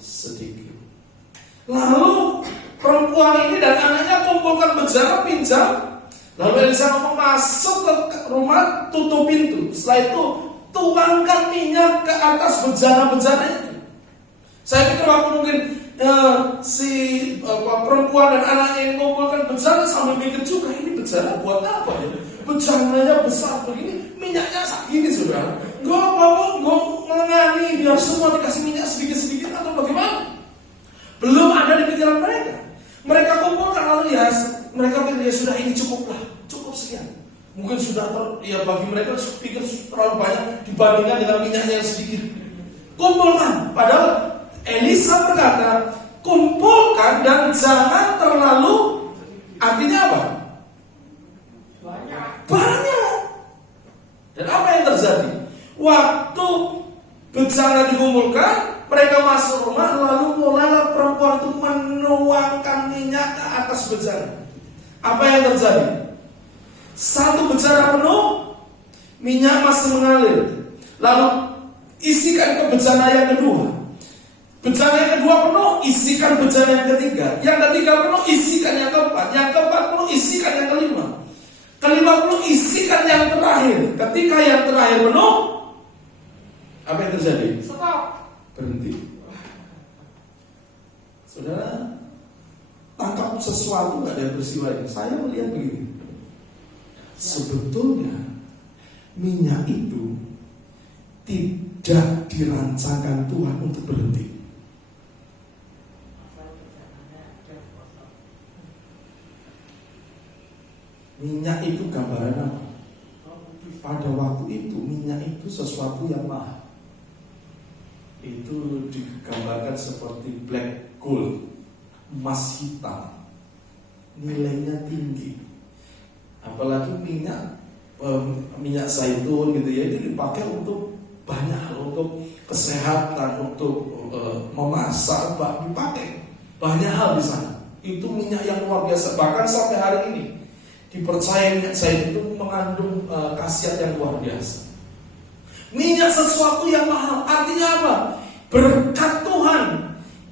sedikit. Lalu perempuan ini dan anaknya kumpulkan bejana, pinjam. Lalu Elisa ngomong, masuk ke rumah, tutup pintu. Setelah itu tuangkan minyak ke atas bejana-bejana itu. Saya pikir waktu mungkin si perempuan dan anaknya ini kumpulkan bejana, sambil mikir juga, ini bejana buat apa ya? Bejananya besar begini, minyaknya segini saudara. Gue mengani biar semua dikasih minyak sedikit-sedikit atau bagaimana? Belum ada di pikiran mereka. Mereka kumpulkan lalu ya mereka pikir ya sudah ini cukuplah, cukup sekian. Mungkin sudah bagi mereka pikir terlalu banyak dibandingkan dengan minyaknya yang sedikit. Kumpulkan. Padahal Elisa berkata, kumpulkan dan jangan terlalu, artinya apa? Banyak. Dan apa yang terjadi? Waktu bejana dikumpulkan, mereka masuk rumah, lalu mulailah perempuan itu menuangkan minyak ke atas bejana. Apa yang terjadi? Satu bejana penuh, minyak masih mengalir. Lalu isikan ke bejana yang kedua. Bejana yang kedua penuh, isikan bejana yang ketiga. Yang ketiga penuh, isikan yang keempat. Yang keempat penuh, isikan yang kelima. Kelima penuh, isikan yang terakhir. Ketika yang terakhir penuh, apa yang terjadi? Stop. Berhenti. Saudara, tangkap sesuatu nggak dari peristiwa ini? Saya melihat begini. Sebetulnya minyak itu tidak dirancangkan Tuhan untuk berhenti. Minyak itu gambaran apa? Pada waktu itu minyak itu sesuatu yang mahal. Itu digambarkan seperti black gold, emas hitam, nilainya tinggi. Apalagi minyak zaitun gitu ya, itu dipakai untuk banyak hal, untuk kesehatan, untuk memasak, dipakai banyak hal di sana. Itu minyak yang luar biasa. Bahkan sampai hari ini dipercaya minyak zaitun itu mengandung khasiat yang luar biasa. Minyak sesuatu yang mahal. Artinya apa? Berkat Tuhan.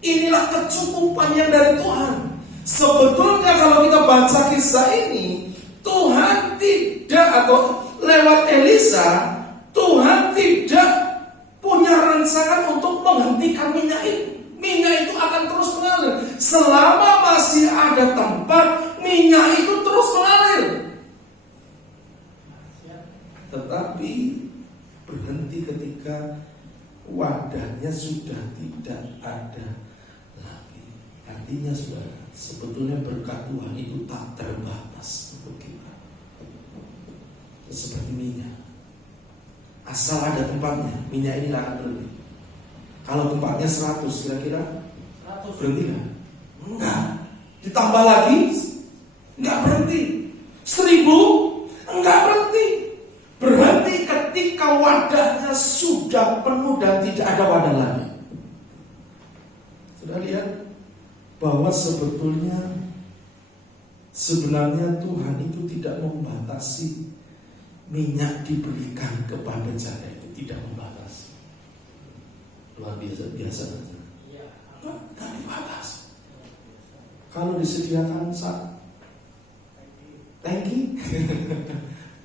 Inilah kecukupan yang dari Tuhan. Sebetulnya kalau kita baca kisah ini, Tuhan tidak, atau lewat Elisa, Tuhan tidak punya rancangan untuk menghentikan minyak itu. Minyak itu akan terus mengalir. Selama masih ada tempat, minyak itu terus mengalir. Tetapi berhenti ketika wadahnya sudah tidak ada lagi. Artinya saudara, sebetulnya berkat Tuhan itu tak terbatas untuk kita. Seperti minyak, asal ada tempatnya, minyak ini akan berhenti. Kalau tempatnya 100, kira-kira 100 berhenti nggak? Enggak. Ditambah lagi, enggak berhenti. 1000, enggak berhenti. Berhenti ketika wadahnya sudah penuh dan tidak ada wadah lagi. Sudah lihat bahwa sebenarnya Tuhan itu tidak membatasi minyak diberikan kepada janda itu, tidak membatasi. Luar biasa saja. Enggak dibatas. Kalau disediakan tangki,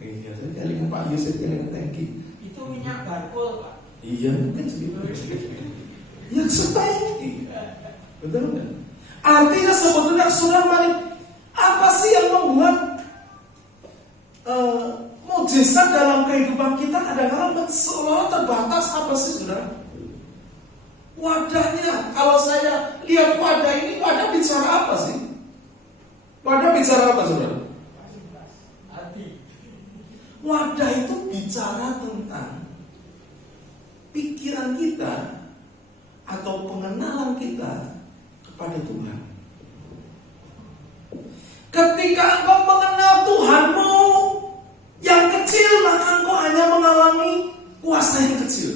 iya, saya kali Pak Yusuf kali tangki. Itu minyak barkol, Pak. Iya, mungkin segitu. Ya setangki. Betul nggak? Artinya sebetulnya saudara, apa sih yang membuat mukjizat dalam kehidupan kita kadang-kadang seolah terbatas? Apa sih saudara? Wadahnya. Kalau saya lihat wadah ini, wadah bicara apa sih? Wadah bicara apa saudara? Wadah itu bicara tentang pikiran kita atau pengenalan kita kepada Tuhan. Ketika engkau mengenal Tuhanmu yang kecil, maka engkau hanya mengalami kuasa yang kecil.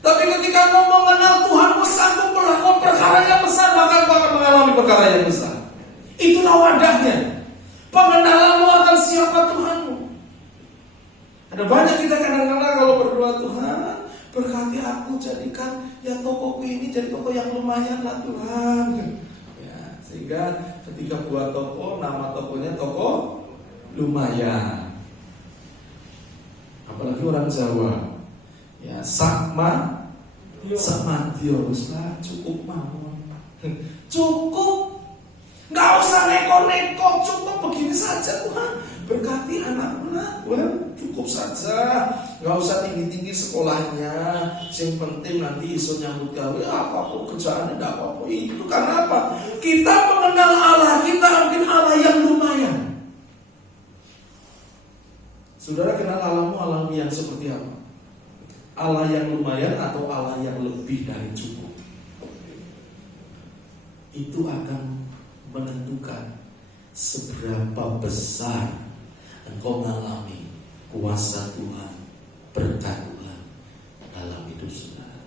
Tapi ketika engkau mengenal Tuhanmu sanggup melakukan perkara yang besar, maka engkau akan mengalami perkara yang besar. Itulah wadahnya. Pengenalanmu akan siapa Tuhanmu. Ada banyak kita kadang-kadang kalau berdoa, Tuhan berkati aku, jadikan ya tokoku ini jadi toko yang lumayan lah Tuhan. Ya, sehingga ketika buat toko, nama tokonya toko lumayan. Apalagi orang Jawa, ya sakma diorus lah, cukup mawon. Cukup. Nggak usah neko-neko, cukup begini saja Tuhan. Berkati anak-anak Tuhan, cukup saja. Nggak usah tinggi-tinggi sekolahnya. Yang penting nanti iso nyambut gawe apapun kerjaannya nggak apa-apa. Itu karena apa? Kita mengenal Allah, kita mungkin Allah yang lumayan. Saudara kenal Allahmu yang seperti apa? Allah yang lumayan atau Allah yang lebih dari cukup? Itu akan menentukan seberapa besar engkau mengalami kuasa Tuhan, berkat Tuhan dalam hidup saudara.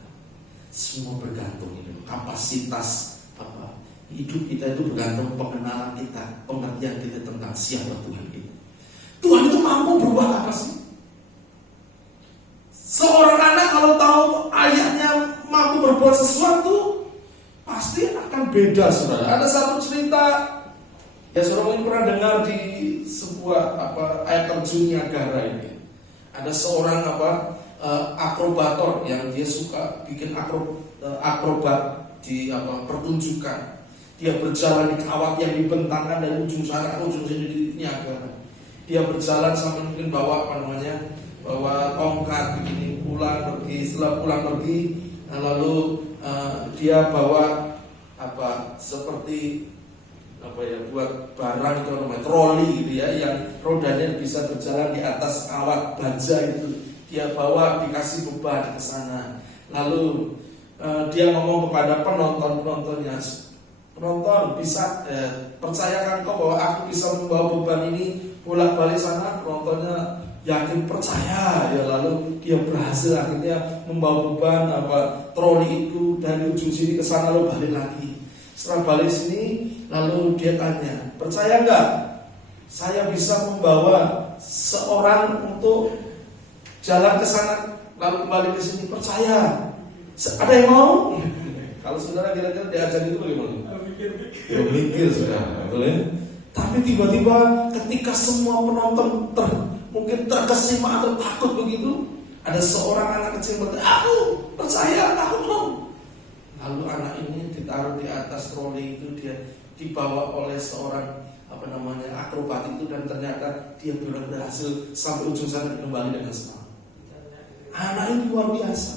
Semua bergantung itu. Kapasitas apa? Hidup kita itu bergantung pengenalan kita, pengertian kita tentang siapa Tuhan itu. Tuhan itu mampu berubah apa sih? Seorang anak kalau tahu ayahnya mampu berbuat sesuatu, pasti akan beda, saudara. Ada satu cerita, ya saudara mungkin pernah dengar di sebuah air terjun Niagara ini. Ada seorang akrobator yang dia suka bikin akrobat di pertunjukan. Dia berjalan di kawat yang dibentangkan dari ujung sana ke ujung sini di Niagara. Dia berjalan sampai mungkin bawa tongkat begini, pulang pergi, setelah pulang pergi, lalu dia bawa seperti buat barang itu namanya troli gitu ya, yang rodanya bisa berjalan di atas kawat baja itu. Dia bawa, dikasih beban ke sana. Lalu dia ngomong kepada penontonnya, penonton bisa percayakan kau bahwa aku bisa membawa beban ini bolak-balik sana. Penontonnya yakin percaya ya, lalu dia berhasil akhirnya membawa beban troli itu dari ujung sini ke sana lalu balik lagi. Setelah balik sini lalu dia tanya, percaya nggak saya bisa membawa seorang untuk jalan ke sana lalu kembali ke sini? Percaya. Ada yang mau? Kalau saudara kira-kira diajak itu bagaimana? Mikir saudara, boleh. Tapi tiba-tiba ketika semua penonton mungkin terkesima atau takut begitu, ada seorang anak kecil berkata, aku percaya, aku mau. Lalu anak ini ditaruh di atas troli itu, dia dibawa oleh seorang akrobat itu, dan ternyata dia berhasil sampai ujung sana kembali dengan selamat. Anak ini luar biasa.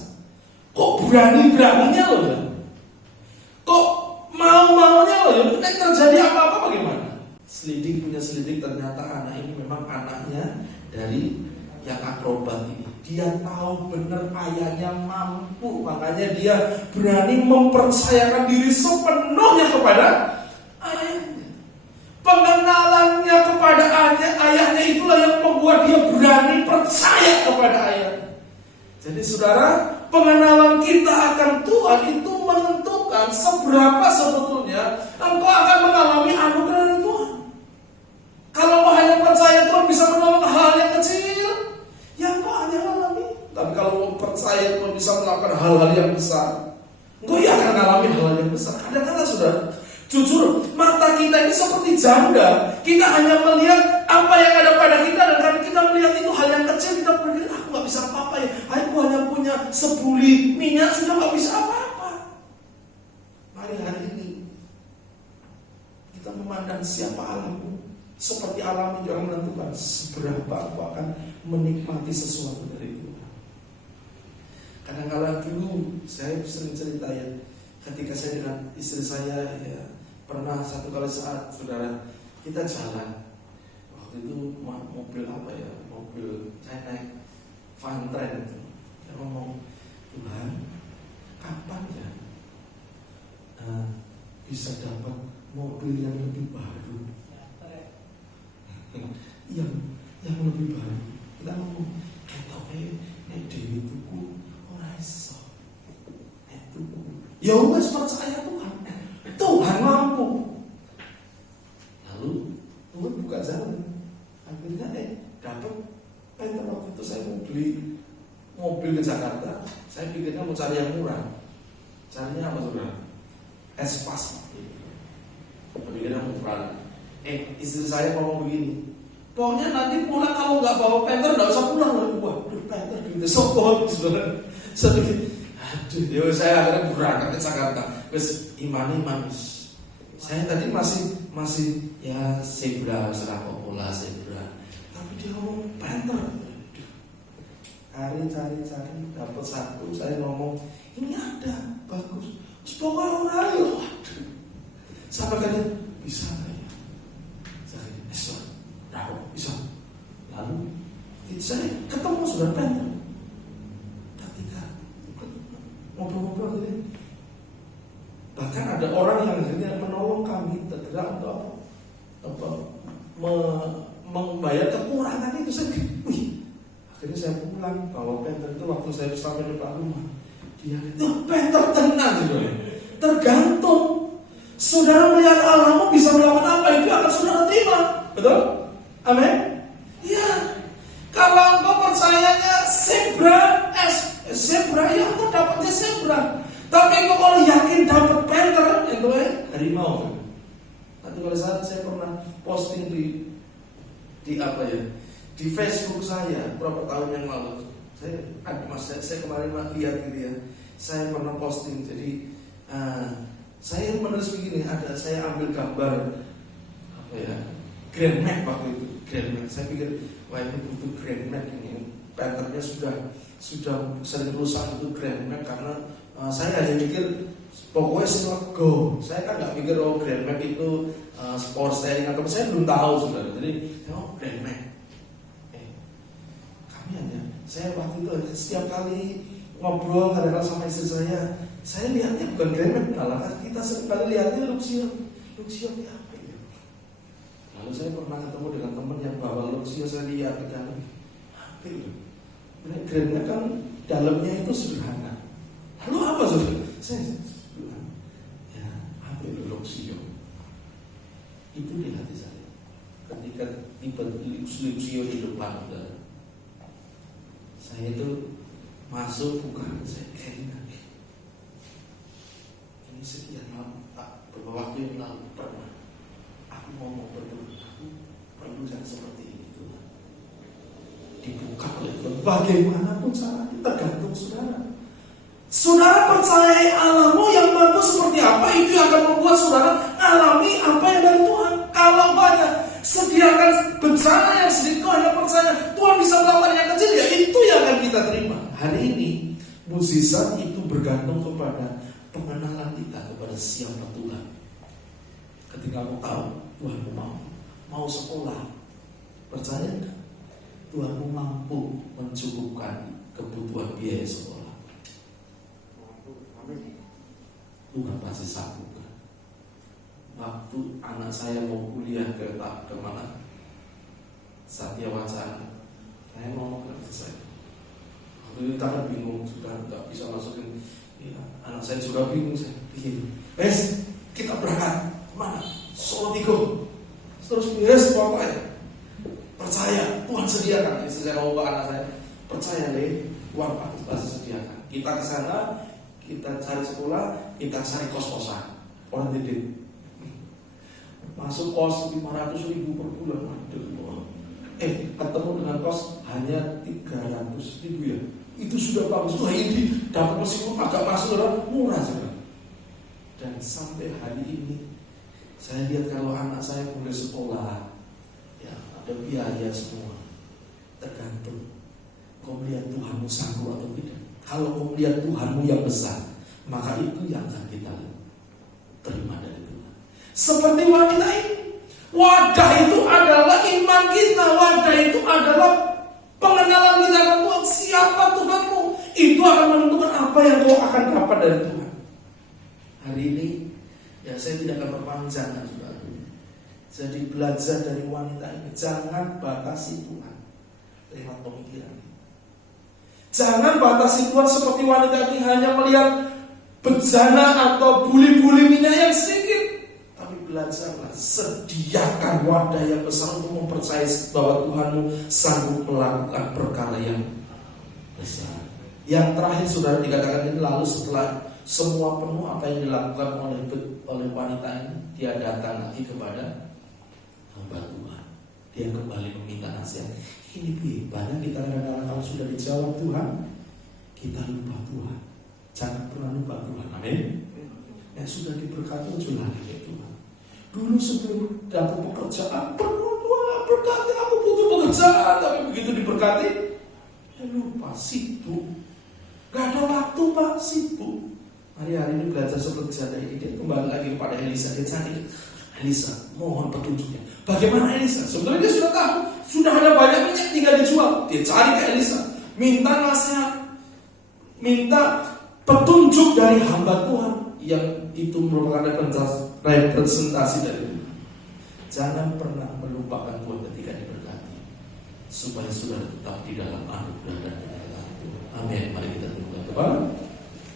Kok berani-beraninya loh ya? Kok mau-maunya loh ya? Ini terjadi apa-apa bagaimana? Selidik punya selidik, ternyata anak ini memang anaknya dari yang akrobat ini. Dia tahu benar ayahnya mampu, makanya dia berani mempercayakan diri sepenuhnya kepada ayahnya. Pengenalannya kepada ayahnya itulah yang membuat dia berani percaya kepada ayahnya. Jadi saudara, pengenalan kita akan Tuhan itu menentukan seberapa sebetulnya engkau akan mengalami anugerah dari Tuhan. Kalau kau hanya percaya Tuhan bisa menolong hal yang kecil, yang kau hanya alami. Tapi kalau kau percaya Tuhan bisa melakukan hal-hal yang besar, engkau ya akan mengalami hal yang besar. Kadang-kadang saudara, jujur, mata kita ini seperti janda. Kita hanya melihat apa yang ada pada kita, dan kalau kita melihat itu hal yang kecil, kita berpikir, aku gak bisa apa-apa ya. Aku hanya punya sebuli minyak, sudah gak bisa apa-apa. Mari hari ini kita memandang siapa Allahmu. Seperti alam itu yang menentukan seberapa aku akan menikmati sesuatu dari Tuhan. Kadang-kadang dulu saya sering cerita ya, ketika saya dengan istri saya ya, pernah satu kali saat saudara kita jalan, waktu itu mobil mobil saya naik van train itu, saya ngomong, Tuhan kapan ya bisa dapat mobil yang lebih baru, yang lebih baru. Kita ngomong ketoke nek dhewe tuku ora iso, nek tuku ya wis percaya Tuhan mampu. Lalu Tuhan buka jalan, akhirnya dapat penter. Waktu itu saya mau beli mobil ke Jakarta, saya pikirnya mau cari yang murah. Carinya apa saudara? Espas. Pikirnya murah. Istri saya ngomong begini, pokoknya nanti pulang kalau nggak bawa penter nggak usah pulang. Waduh, penter gitu sokong sebenarnya. Aduh, saya akhirnya berangkat ke Jakarta. Terus iman. Saya tadi masih masih ya zebra, serapa pola zebra. Tapi dia ngomong panther. Cari dapat satu. Saya ngomong ini ada bagus. Pokoknya orang ayo. Sampai kata bisa nggak ya? Saya bisa. Lalu saya ketemu sudah panther. Ketika ngobrol-ngobrol gitu. Bahkan ada orang yang akhirnya menolong kami tergerak untuk membayar kekurangan itu. Saya akhirnya saya pulang bawa penter itu. Waktu saya sampai depan rumah, dia itu penter tenang gitu. Tergantung saudara melihat Allahmu bisa melakukan apa, itu akan saudara terima. Betul? Amin. Ya. Kalau engkau percayanya zebra ya engkau dapatnya zebra. Tapi engkau kalau yakin dapat panther, itu harimau. Nanti pada saat saya pernah posting di apa ya, di Facebook saya beberapa tahun yang lalu. Saya kemarin lihat gitu ya. Saya pernah posting. Jadi saya menulis begini. Saya ambil gambar apa ya, Grand Max waktu itu. Grand Max. Saya pikir wah ini butuh Grand Max ini. Panthernya sudah sering rusak itu Grand Max karena saya hanya mikir pokoknya semua go. Saya kan nggak mikir Grand Max itu sport steering atau saya belum tahu saudara. Jadi Grand Max. Kami hanya saya waktu itu setiap kali ngobrol kadang-kadang sama istri saya lihatnya bukan Grand Max, malah kita sering kali lihatnya Luxio ya apa ya. Lalu saya pernah ketemu dengan teman yang bawa Luxio, saya lihat ke dalam apa itu. Grand Max kan dalamnya itu sederhana. Lalu apa saudara? Saya bilang, ya apa itu Luxio? Itu di hati saya. Ketika tiba Luxio di depan saudara, saya itu masuk bukan saya kira ini sekian lama beberapa waktu yang lalu pernah aku ngomong berdoa, aku perlu yang seperti ini Tuhan. Dibuka oleh Tuhan. Bagaimanapun caranya tergantung saudara. Saudara percayai Allahmu yang mampu seperti apa, itu yang akan membuat saudara alami apa yang dari Tuhan. Kalau banyak sediakan bencana yang sedikit, hanya percaya Tuhan bisa melakukan yang kecil, ya itu yang akan kita terima. Hari ini mukjizat itu bergantung kepada pengenalan kita kepada siapa Tuhan. Ketika kamu tahu Tuhanmu mau sekolah, percaya enggak? Tuhanmu mampu mencukupkan kebutuhan biaya sekolah. Tuhan pasti sanggup. Waktu anak saya mau kuliah ke mana? Satya Wacana, saya mau ke saya. Waktu itu kita bingung, sudah nggak bisa masukin. Ya, anak saya juga bingung, saya bikin. Kita berangkat kemana? Solo Tigo. Terus pokoknya percaya Tuhan sediakan. Saya mau ke anak saya, percaya deh, Tuhan pasti sediakan. Kita ke sana, kita cari sekolah, kita cari kos-kosan. Orang didik. Masuk kos 500.000 per bulan. Ketemu dengan kos hanya 300.000 ya. Itu sudah bagus. Wah ini dapat meskipun agak masuk murah saja. Dan sampai hari ini saya lihat kalau anak saya boleh sekolah, ya ada biaya semua. Tergantung kau melihat Tuhanmu sanggup atau tidak. Kalau kau melihat Tuhanmu yang besar, maka itu yang akan kita terima dari Tuhan. Seperti wanita ini, wadah itu adalah iman kita, wadah itu adalah pengenalan kita dengan Tuhan. Siapa Tuhanmu, itu akan menentukan apa yang kau akan dapat dari Tuhan. Hari ini, ya saya tidak akan berpanjang, saudara. Jadi belajar dari wanita ini, jangan batasi Tuhan lewat pemikiran. Jangan batasi Tuhan seperti wanita ini hanya melihat bencana atau buli-buli minyak yang sedikit. Tapi belajarlah, sediakan wadah yang besar untuk mempercayai bahwa Tuhanmu sanggup melakukan perkara yang besar. Yang terakhir saudara dikatakan ini, lalu setelah semua penuh apa yang dilakukan oleh wanita ini, dia datang lagi kepada hamba Tuhan. Dia kembali meminta nasihat. Ini banyak kita kadang-kadang kalau sudah dijawab Tuhan, kita lupa Tuhan. Jangan pernah lupa Tuhan. Amin. Yang sudah diberkati lagi ya Tuhan. Dulu sebelum dapat pekerjaan, Tuhan berkati, aku butuh pekerjaan. Tapi begitu diberkati, ya lupa, sibuk. Gak ada waktu Pak, sibuk. Hari-hari ini belajar seperti ini, dia kembali lagi kepada Elisa. Dia cari, Elisa, mohon petunjuknya. Bagaimana Elisa? Sebenarnya dia sudah tahu, sudah ada banyak minyak tinggal dijual. Dia cari ke Elisa, minta nasihat, minta petunjuk dari hamba Tuhan yang itu merupakan representasi dari Tuhan. Jangan pernah melupakan Tuhan ketika diberkati, supaya saudara tetap di dalam anugerah dan penyertaan Tuhan. Amin. Mari kita tundukkan kepala.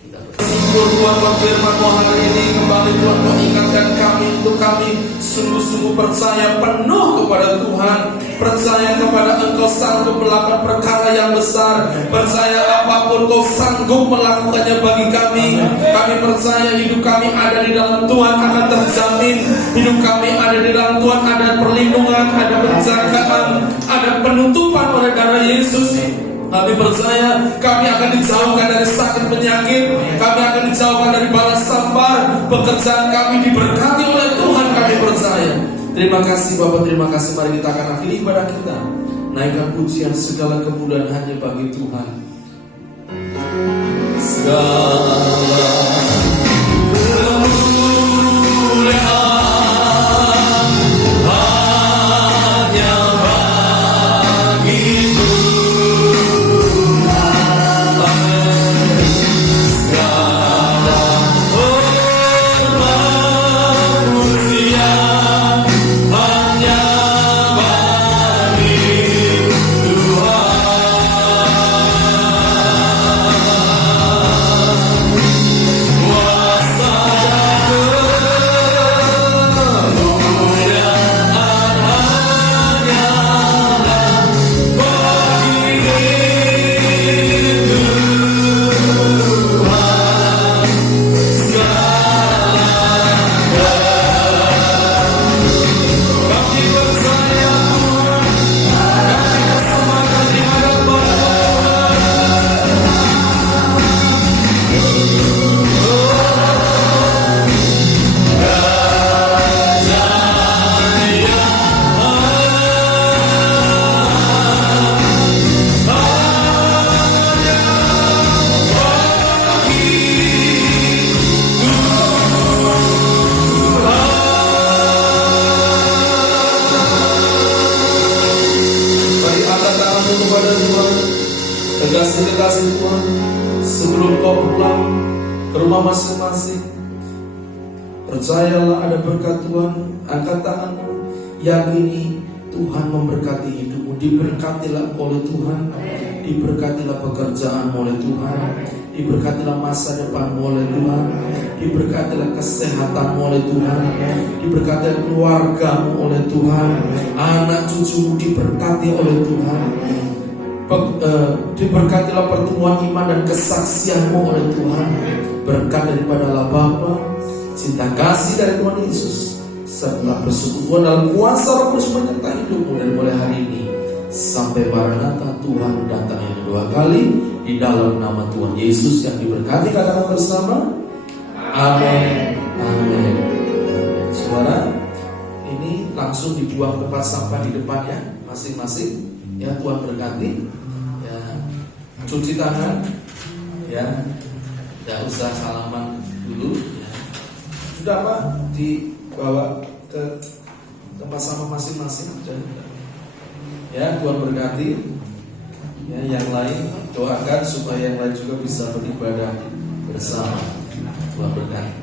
Kita bersyukur Tuhan buat firman-Mu hari ini. Kembali Tuhan mengingatkan kami untuk kami sungguh-sungguh percaya penuh kepada Tuhan, percaya kepada Engkau sanggup melakukan perkara yang besar, percaya apapun Kau sanggup melakukannya bagi kami. Kami percaya hidup kami ada di dalam Tuhan akan terjamin. Hidup kami ada di dalam Tuhan, ada perlindungan, ada penjagaan, ada penutupan oleh darah Yesus. Kami percaya kami akan dijauhkan dari sakit penyakit, kami akan dijauhkan dari balas sampar. Pekerjaan kami diberkati oleh Tuhan, kami percaya. Terima kasih Bapak, terima kasih. Mari kita akan akhiri ibadah kita. Naikkan pujian, segala kemuliaan hanya bagi Tuhan. Segala kasih Tuhan, sebelum kau pulang ke rumah masing-masing, percayalah ada berkat Tuhan. Angkat tanganmu, yakini Tuhan memberkati hidupmu. Diberkatilah oleh Tuhan, diberkatilah pekerjaanmu oleh Tuhan, diberkatilah masa depanmu oleh Tuhan, diberkatilah kesehatanmu oleh Tuhan, diberkatilah keluargamu oleh Tuhan, anak cucumu diberkati oleh Tuhan. Diberkatilah pertumbuhan iman dan kesaksianmu oleh Tuhan. Berkat daripada Allah Bapa, cinta kasih dari Tuhan Yesus, serta persekutuan dalam kuasa Roh Kudus menyertai hidupmu dari mulai hari ini sampai Maranatha Tuhan datang yang kedua kali. Di dalam nama Tuhan Yesus yang diberkati, katakan bersama, amin, amin, amin. Saudara, ini langsung dibuang tempat sampah di depan ya, masing-masing. Ya, Tuhan berkati. Cuci tangan, ya, tidak usah salaman dulu. Ya. Sudah Pak, dibawa ke tempat sampah masing-masing. Ya, Tuhan berkati. Ya, yang lain doakan supaya yang lain juga bisa beribadah bersama. Tuhan berkati.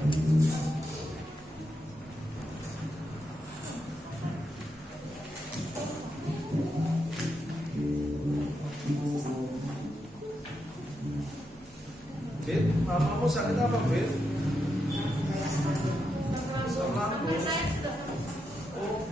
Fit, mamamu sakit apa, Fit? Lambung. Oh.